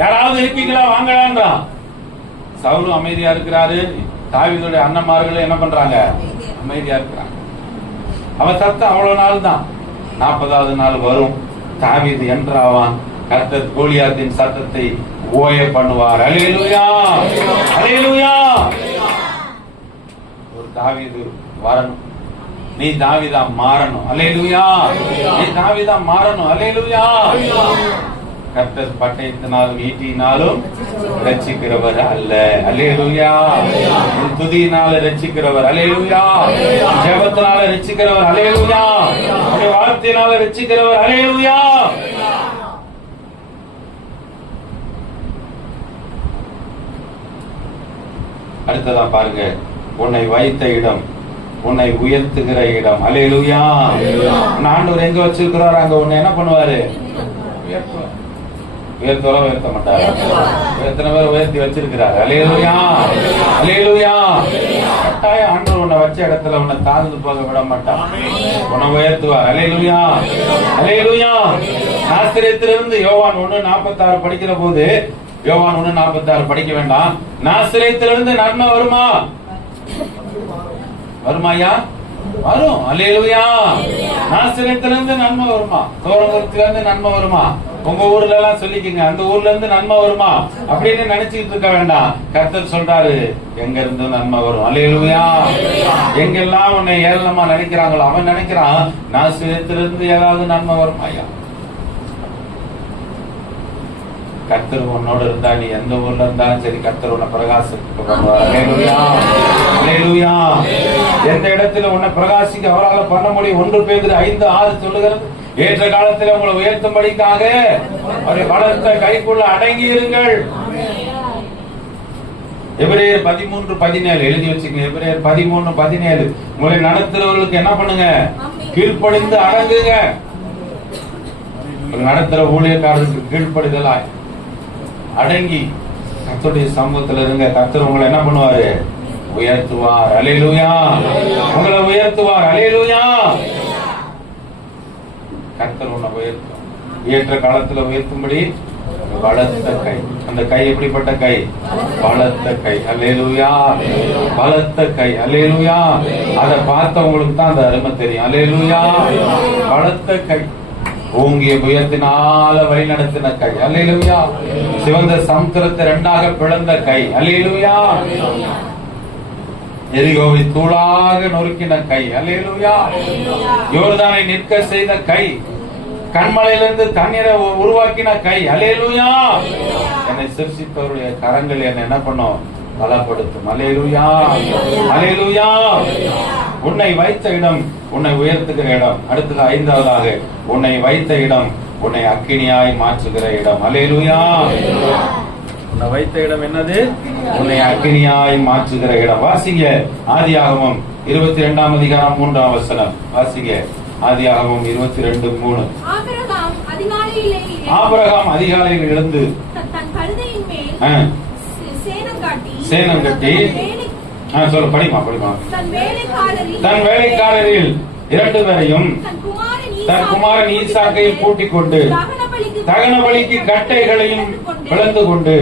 யாராவது இருப்பீங்களா வாங்கலான்றான். சவுலும் அமைதியா இருக்கிறாரு. தாவீதுடைய அண்ணன்மார்கள் என்ன பண்றாங்க? அமைதியா இருக்கிறாங்க. அவன் சத்தம் அவ்வளவு நாள் தான். 40வது நாள் வரும். தாவீது என்றாவான். கர்த்தர் கோலியாத்தின் சத்தத்தை ஓய பண்ணுவார். அல்லேலூயா. அல்லேலூயா. ஒரு தாவீது வரணும். நீ தாவீதா மாறணும். அல்லேலூயா. நீ தாவீதா மாறணும். அல்லேலூயா. கர்த்தர் பட்டயத்தினாலும் ஈட்டினாலும் ரட்சிக்கிறவர் அல்ல. அல்லேலூயா. துதியினால ரட்சிக்கிறவர். அல்லேலூயா. ஜெபத்தினால ரட்சிக்கிறவர். அல்லேலூயா. வார்த்தையினால ரட்சிக்கிறவர். அல்லேலூயா. அடுத்ததான் பாருங்க, உன்னை வைத்த இடம், உன்னை உயர்த்துகிற இடம். அல்லேலூயா. ஆண்டவர் எங்க வச்சிருக்கிறார் அங்க உன்னை என்ன பண்ணுவாரு? உயர்த்துவார். உயர்த்தவரா உயர்த்த மாட்டாரு? எத்தனை பேர் உயர்த்தி வச்சிருக்கிறாரு? அல்லேலூயா, அல்லேலூயா. கட்டாயம் ஆண்டவர் உன்னை வச்ச இடத்துல உன்னை தாழ்ந்து போக விட மாட்டார், உன்னை உயர்த்துவார். அல்லேலூயா, அல்லேலூயா. நாசரேத்திலிருந்து யோவான் 1:46 படிக்கிற போது, யோவான் 1:46 படிக்க வேண்டாம். நாசரேத்திலிருந்து நன்மை வருமா? வருமாயா? வரும். அல்லேலூயா. நாசரேத்திலிருந்து நன்மை வருமா? தோரங்குளத்திலிருந்து நன்மை வருமா? உங்க ஊர்ல எல்லாம் சொல்லிக்கங்க, அந்த ஊர்ல இருந்து நன்மை வருமா அப்படின்னு நினைச்சுட்டு இருக்க வேண்டாம். கர்த்தர் சொல்றாரு, எங்க இருந்து நன்மை வரும். அல்லேலூயா. எங்கெல்லாம் உன்னை ஏளனமா நினைக்கிறாங்களோ அவன் நினைக்கிறான், நாசரேத்திலிருந்து ஏதாவது நன்மை வருமாயா? கர்த்தர் உன்னோட இருந்தா நீ எந்த ஊர்ல இருந்தாலும் சரி, கர்த்தர் உன்னை பிரகாசிக்க பண்ணுவார். அல்லேலூயா, அல்லேலூயா. எந்த இடத்துல உன்னை பிரகாசிக்க அவரால் பண்ண முடியும். 1 பேதுரு 5:6 சொல்லுகிறது, ஏற்ற காலத்தில் உங்களை உயர்த்தும்படிக்காக அவருடைய பலத்த கைக்குள்ள அடங்கி இருங்கள். எபிரேயர் 13:17 எழுதி வச்சுக்கங்க. எபிரேயர் 13:17 உங்களை நடத்துறவர்களுக்கு என்ன பண்ணுங்க? கீழ்ப்படிந்து அடங்குங்க. நடத்துற ஊழியக்காரருக்கு கீழ்ப்படிதலாய் அடங்கி கர்த்தருடைய சமூகத்தில் இருங்க. கர்த்தர் உங்களை என்ன பண்ணுவாரு? உயர்த்துவார். அல்லேலூயா. உங்களை உயர்த்துவார். அல்லேலூயா. கர்த்தர் உன்னை உயர்த்துவார். ஏற்ற காலத்துல உயர்த்தும்படி பலத்த கை. அந்த கை எப்படிப்பட்ட கை? பலத்த கை. அல்லேலூயா, பலத்த கை. அல்லேலூயா. அதை பார்த்தவங்களுக்கு தான் அந்த அருமை தெரியும். அல்லேலூயா. பலத்த கை, ஓங்கிய புயத்தினால வழி நடத்தின கை. அல்லேலூயா. சிவந்த சமுத்திரத்தை 2ஆக பிளந்த கை. அல்லேலூயா. எரிகோவை தூளாக நொறுக்கின கை. அல்லேலூயா. யோர்தானை நிற்க செய்த கை. கண்மலையிலிருந்து தண்ணீரை உருவாக்கின கை. அல்லேலூயா. என்னை சிருஷ்டித்தவருடைய கரங்கள் என்னை என்ன பண்ணும்? பலப்படுத்தும். அல்லேலூயா, அல்லேலூயா. உன்னை வைத்த இடம் உன்னை உயர்த்துகிற இடம். அடுத்தது 5வதாக, உன்னை வைத்த இடம் உன்னை அக்கினியாய் மாற்றுகிற இடம். அல்லேலூயா. உன்னை வைத்த இடம் என்னது? உன்னை அக்கினியாய் மாற்றுகிற இடம். வாசிங்க ஆதியாகமம் 22ஆம் அதிகாரம் 3ஆம் வசனம். வாசிங்க ஆதியாகமம் 22:3. ஆபிரகாம் அதிகாலையில் எழுந்து சேனம் கட்டி சொல்ல படிமா தன் வேலைக்காரரில் 2 பேரையும் தன் குமாரன் ஈசாக்கை கூட்டிக் கொண்டு தகன பலிக்கு கட்டைகளையும் பிளந்து கொண்டு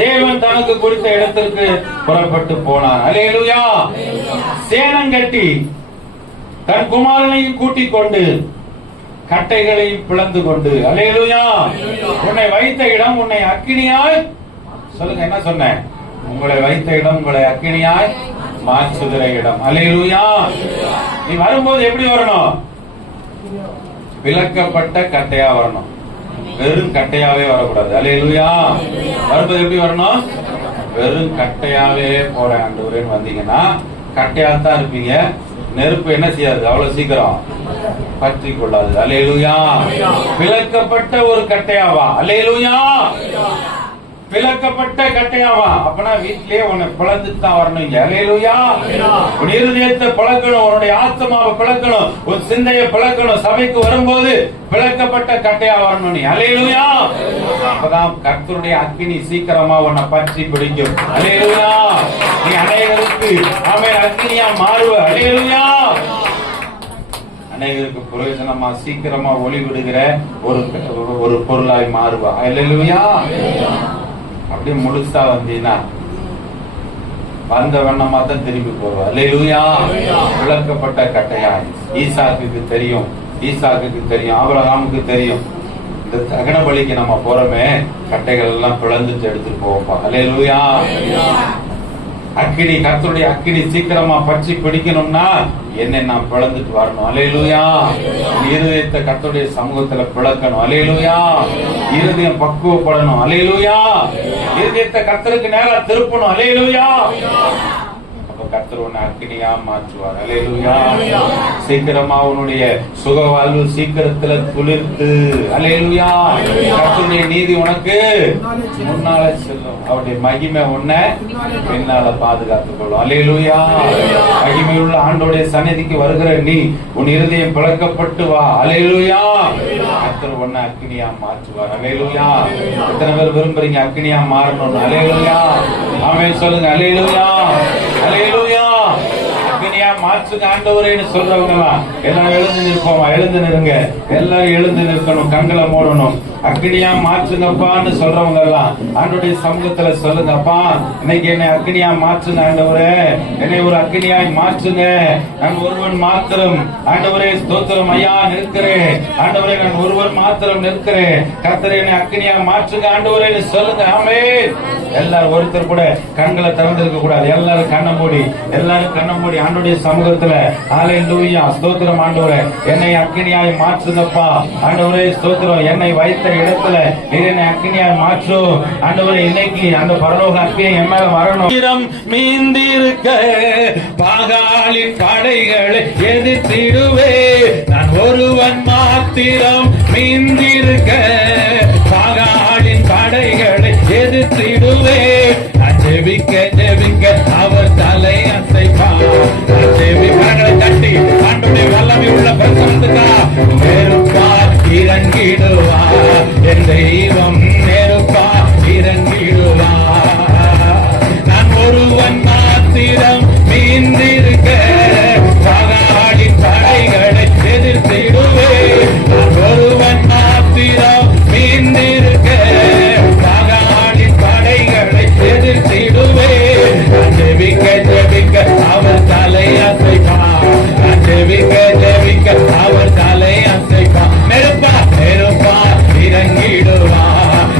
தேவன் தனக்கு குறித்த இடத்திற்கு புறப்பட்டு போனார். அல்லேலூயா. சேனம் கட்டி தன் குமாரனையும் கூட்டிக் கொண்டு கட்டைகளையும் பிளந்து கொண்டு. அல்லேலூயா. உன்னை வைத்த இடம் உன்னை அக்கினியாய், சொல்லுங்க என்ன சொன்னேன்? உங்களை வைத்த இடம் உங்களை அக்கினியாய் மாற்றுகிற இடம். அல்லேலூயா. நீ வரும்போது எப்படி வரணும்? விலக்கப்பட்ட கட்டையா வரணும், வெறும் கட்டையாவே வரக்கூடாது. அல்லேலூயா. வரும்போது எப்படி வரணும்? வெறும் கட்டையாவே போறேன் ஆண்டவரேன்னு வந்தீங்கன்னா கட்டையாத்தான் இருப்பீங்க. நெருப்பு என்ன செய்யாது? அவ்வளவு சீக்கிரம் பற்றி கொள்ளாது. அல்லேலூயா. விலக்கப்பட்ட ஒரு கட்டையாவா? அல்லேலூயா. விலக்கப்பட்ட கட்டையாவா? அப்பனா வீட்டிலேயே உன்னை பிளந்துட்டு தான் வரணும். அல்லேலூயா. உன் இருதயத்தை பிளக்கணும், உன்னுடைய ஆத்மாவை பிளக்கணும், உன் சிந்தையை பிளக்கணும். சபைக்கு வரும்போது விலக்கப்பட்ட கட்டையா வரணும் நீ. அல்லேலூயா. அப்பதான் கர்த்தருடைய அக்கினி சீக்கிரமா உன்னை பற்றி பிடிக்கும். அல்லேலூயா. நீ அநேகருக்கு அவன் அக்கினியா மாறுவ. அல்லேலூயா. அநேகருக்கு பிரயோஜனமா சீக்கிரமா ஒளி விடுகிற ஒரு பொருளாய் மாறுவா. அல்லேலூயா. அப்படியே முழுசா வந்தீங்கன்னா வந்த வண்ணமா தான் திரும்பி போவா. அல்லேலூயா. விளக்கப்பட்ட கட்டையாய். ஈசாக்குக்கு தெரியும், ஈசாக்குக்கு தெரியும், ஆபிரகாமுக்கு தெரியும். இந்த தகன பலிக்கு நம்ம போறோமே, கட்டைகள் எல்லாம் பிளந்துட்டு எடுத்துட்டு போவோம்ப்பா. அல்லேலூயா. அக்கினி, கர்த்தருடைய அக்கினி சீக்கிரமா பற்றி பிடிக்கணும்னா என்னை நான் பிளந்துட்டு வரணும். அல்லேலூயா. இருதயத்தை கர்த்தருடைய சமூகத்துல பிளக்கணும். அல்லேலூயா. இருதயம் பக்குவப்படணும். அல்லேலூயா. இருதயத்தை கர்த்தருக்கு நேரா திருப்பணும். அல்லேலூயா. கர்த்தர் உன்னை அக்கினியா மாற்றுவார். அல்லேலூயா. சீக்கிரமா உன்னுடைய சுக வாழ்வு சீக்கிரத்துல துளிர்த்து. அல்லேலூயா. கர்த்தருடைய நீதி உனக்கு முன்னால செல்லும். அவருடைய மகிமை உன்னை பின்னால பாதுகாத்துக் கொள்ளும். அல்லேலூயா. மகிமையுள்ள ஆண்டோடைய சந்நிதிக்கு வருகிற நீ உன் இருதயம் பிளக்கப்பட்டு வா. அல்லேலூயா. கர்த்தர் கர்த்தர் ஒண்ணு அக்கினியா மாற்றுவார். அல்லேலூயா. எத்தனை பேர் விரும்புறீங்க அக்கினியா மாறணும்? அல்லேலூயா. ஆமென் சொல்லுங்க. அல்லேலூயா. அல்லேலூயா. அக்கினியா மாற்றுங்க ஆண்டவரேன்னு சொல்றவங்க எல்லாம் எழுந்து நிற்போமா? எழுந்து நிறுங்க. எல்லாரும் எழுந்து நிற்கணும். கண்களை மூடணும். அக்கினியா மாற்றுங்கப்பான்னு சொல்றவங்க எல்லாம் ஆண்டவருடைய சமூகத்துல சொல்லுங்கப்பா, இன்னைக்கு என்னை அக்கினியா மாற்றுங்க ஆண்டவரே, என்னை ஒரு அக்கினியாய் மாற்றுங்க. நான் ஒருவன் மாத்திரம் ஆண்டவரே ஸ்தோத்திரம் ஐயா நிற்கிறேன். ஆண்டவரே நான் ஒருவன் மாத்திரம் நிற்கிறேன். கர்த்தரே என்னை அக்கினியா மாற்றுங்க ஆண்டவரே சொல்லுங்க. ஆமென். எல்லாரும் ஒருத்தர் கூட கண்களை திறந்திருக்க கூடாது. எல்லாரும் கண்ணை மூடி, எல்லாரும் கண்ணை மூடி ஆண்டவருடைய சமூகத்துல ஹல்லேலூயா ஸ்தோத்திரம் ஆண்டவரே என்னை அக்கினியாய் மாற்றுங்கப்பா. ஆண்டவரே ஸ்தோத்திரம், என்னை வைத்த இடத்துல என்னை அக்கினியாய் மாற்றும் ஆண்டவரே. இன்னைக்கு அந்த பரலோக அக்கினி என் மேல வரணும். மீந்திருக்க பாகாலின் படைகளை எதிர்த்திடுவே, நான் ஒருவன் மாத்திரம் மீந்திருக்க பாகாலின் படைகளை எதிர்த்திடுவே. நான் ஜெபிக்க ஜெபிக்க அவர் தலை அசைப்பார். ஜெபிப்பார்களை தட்டி ஆண்டவருடைய வல்லமை உள்ள பிரசன்னத்துக்கா நெருப்பார் இறங்கிடுவார். என் தெய்வம் நெருப்பார் இறங்கிடுவார். நான் ஒருவன் மாத்திரம் மீந்திருக்க பகாலின் படைகளை எதிர்த்திடுவே. நான் ஒருவன் மாத்திரம் மீந்திருக்க பகாலின் படைகளை எதிர்த்திடுவே. ஜெபிக்க ஜெபிக்க அவர் தலை அசைப்பார். ஜெபிக்க ஜெபிக்க அவர் தலை அசைப்பார். நெருப்பார் நெருப்பார் இறங்கிடுவார்.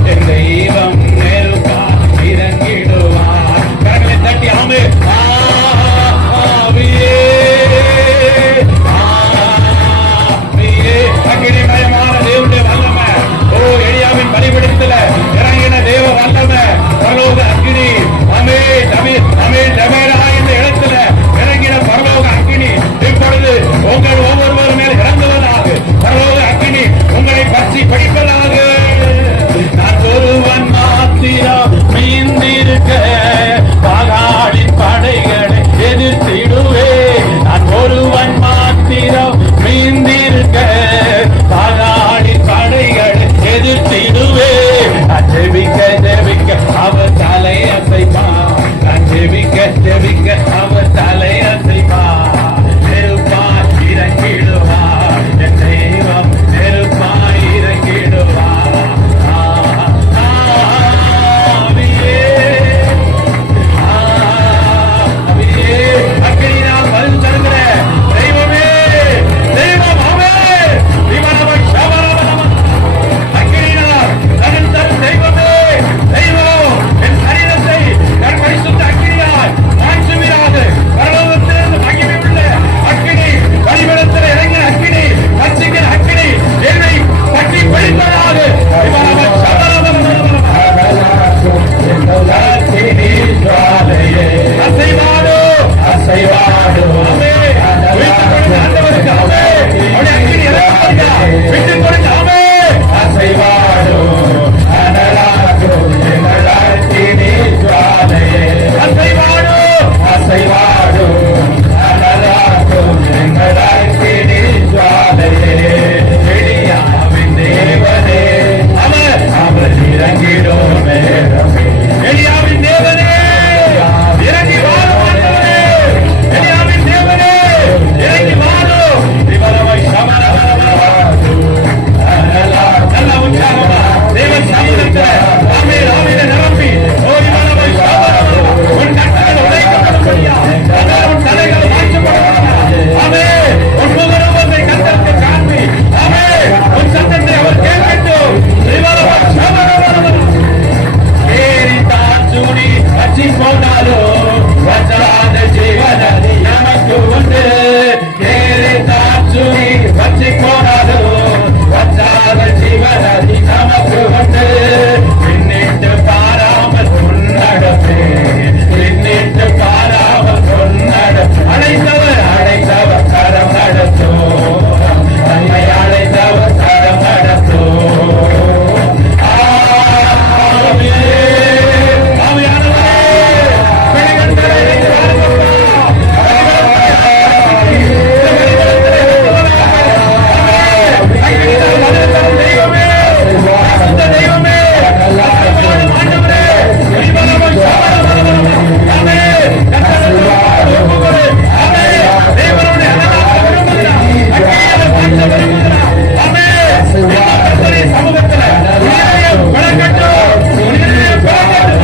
கர்த்தருடைய சமூகத்துல இதயம் பிளக்கட்டும், இதயம் பிளக்கட்டும்.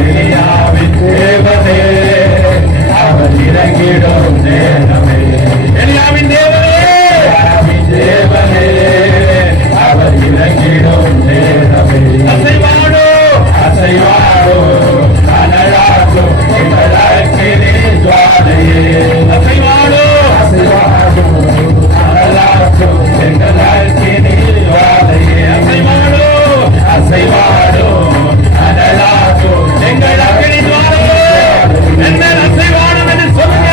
எலியாவின் தேவனே அவர் இறங்கிடும் நேரமே, எலியாவின் தேவனே தேவனே அவர் இறங்கிடும் நேரமே. அசைவாடோ அசைவாடோ அனலாடோ எங்களே ஜுவாலையே, அசைவாடோ அசைவாடோ அனலாடோ எங்களே ஜுவாலையே, அசைவாடோ அசைவாடோ அனலாடோ எங்கள் அக்கினி ஜுவாலையே. என்ன அசைவாடும் என்று சொல்லுங்க.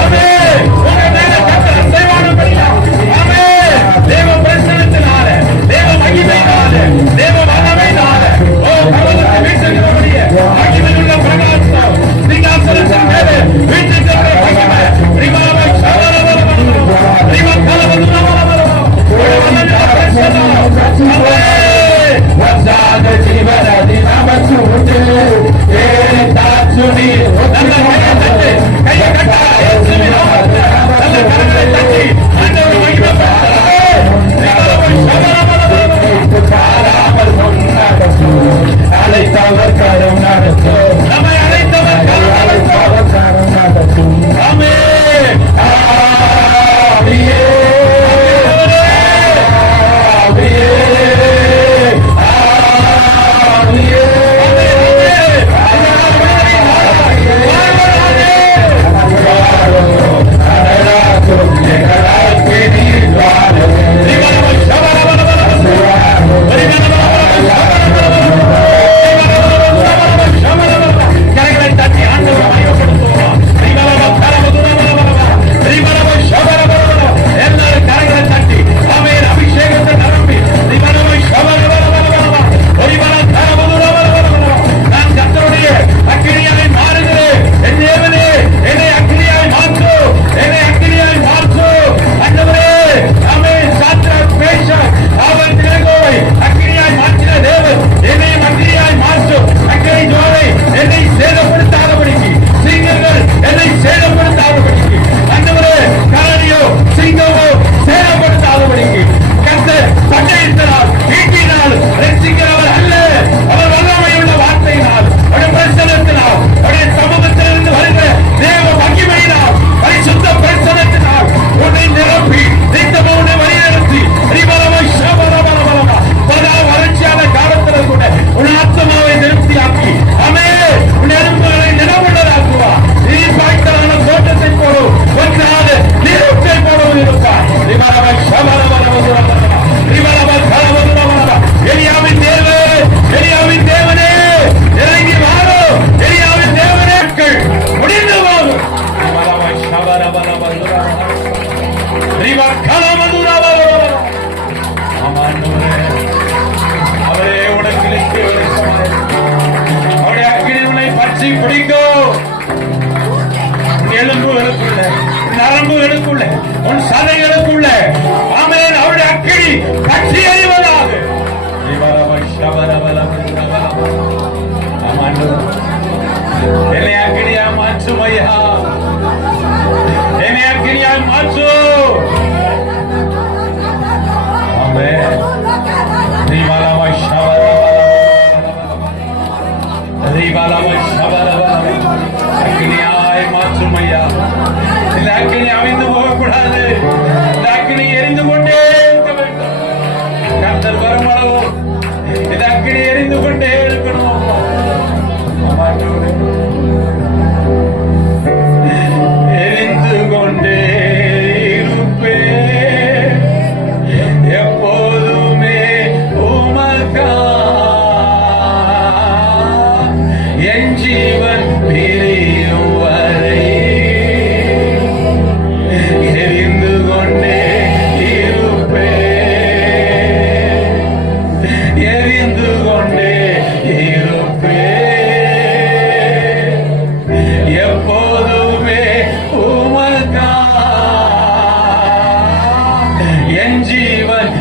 ஆமென். உங்க மேல கர்த்தர் அசைவாடும் பண்ணினார். ஆமென். தேவ பிரசன்னத்தினால, தேவ மகிமையினால, தேவ வல்லமையினால, ஓ பரலோகத்தை வீசுகிறவருடைய மகிமையுள்ள பிரகாசம் சிங்காசனத்தின் மேலே வீற்றிருக்கிற மகிமை ரிமாவை சவரவரவரவ ரிமக்கலவரவரவரவ ஒரு வல்லமையுள்ள பிரசன்னம். ஆமென். வந்தாத ஜீவனதி நமச்சுட்டு ஏறி தாச்சுனி நல்ல கையை கட்டா இயேசுவின் நாமத்தில் நல்ல கரங்களை தட்டி ஆண்டவரை மகிமைப்படுத்துங்கள். அழைத்தவர் கரம் நடத்தும், நம்மை அழைத்தவர் கரம் நடத்தும். ஆமென். ஆவியே ஆவியே ஆவியே கரங்களை தட்டி ஆண்டவரை மகிமைப்படுத்துவோம். எல்லாரும் கரங்களை தட்டி ஆமென். அபிஷேகத்தை நிரப்பி நான் கர்த்தருடைய அக்கினியாய் மாறுகிறேன். என் தேவனே என்னை அக்கினியாய் மாற்று, என்னை அக்கினியாய் மாற்று. ஆண்டவரே ஆமென். சாத்ராக் மேஷாக் ஆபேத்நேகோவை அக்கினியாய் மாற்றின தேவன் என்னையும் அக்கினியாய் மாற்று. அக்கினி ஜுவாலை என்னை சேதப்படுத்தாதபடிக்கு, சிங்கங்கள் என்னை சேதப்படுத்தாதபடிக்கு, ஆண்டவரே கரடியோ சிங்கமோ சேதப்படுத்தாதபடிக்கு கர்த்தர் பட்டயத்தினால் ஈட்டினால் ரட்சிக்கிறவர் அல்ல, அவர் வல்லமையுள்ள வார்த்தையினால், அவருடைய பிரசன்னத்தினால், அவருடைய சமூகத்திலிருந்து வருகிற தேவ மகிமையினால், பரிசுத்த பிரசன்னத்தினால் உன்னை நிரப்பி நித்தமும் உன்னை வழிநடத்தி ரிபலமாய் ஷபரபரபரபா பல வறட்சியான காலத்தில் கூட உன் ஆத்மாவை திருப்தியாக்கி ஆமென் உன் எலும்புகளை நிலவுள்ளதாக்குவா. நீ பாய்ச்சலான தோட்டத்தை போடும் ஒன்றாக நீரூற்றை போடும் இருப்பார். ரிபலமாய் ஷபரபரபரபா ரிபலமாய் ஷபரபரபரபா. எலியாவின் தேவனே, எலியாவின் தேவனே இறங்கி வாரும். எலியாவின் தேவனே முடிந்து போகும். ரிபலமாய் ஷபரபரபரபா அவரே உனக்கு அவருடைய அக்கினிகளை பற்றி பிடிக்கும். எலும்புகளுக்குள்ள, நரம்புகளுக்குள்ள, உன் சதைகளுக்குள்ள ஆமென் அவருடைய அக்கினி பற்றி எறிவதாக. என்னை அக்கினியா மாற்றும் ஐயா, என்னை அக்கினியா மாற்று. அக்கினியாய் மாற்றும் ஐயா. இந்த அக்கினி அவிழ்ந்து போகக்கூடாது, இந்த அக்கினி எரிந்து கொண்டே இருக்க வேண்டும். கர்த்தர் வரும் அளவு இந்த அக்கினி எரிந்து கொண்டே இருக்கணும். எரிந்து கொண்டே இருப்பேன் எப்போதுமே உமக்கா, என் ஜீவன் பிரியும் வரை எரிந்து கொண்டே இருப்பேன், எரிந்து கொண்டே இருப்பேன் எப்போதுமே உமக்கா, என் ஜீவன்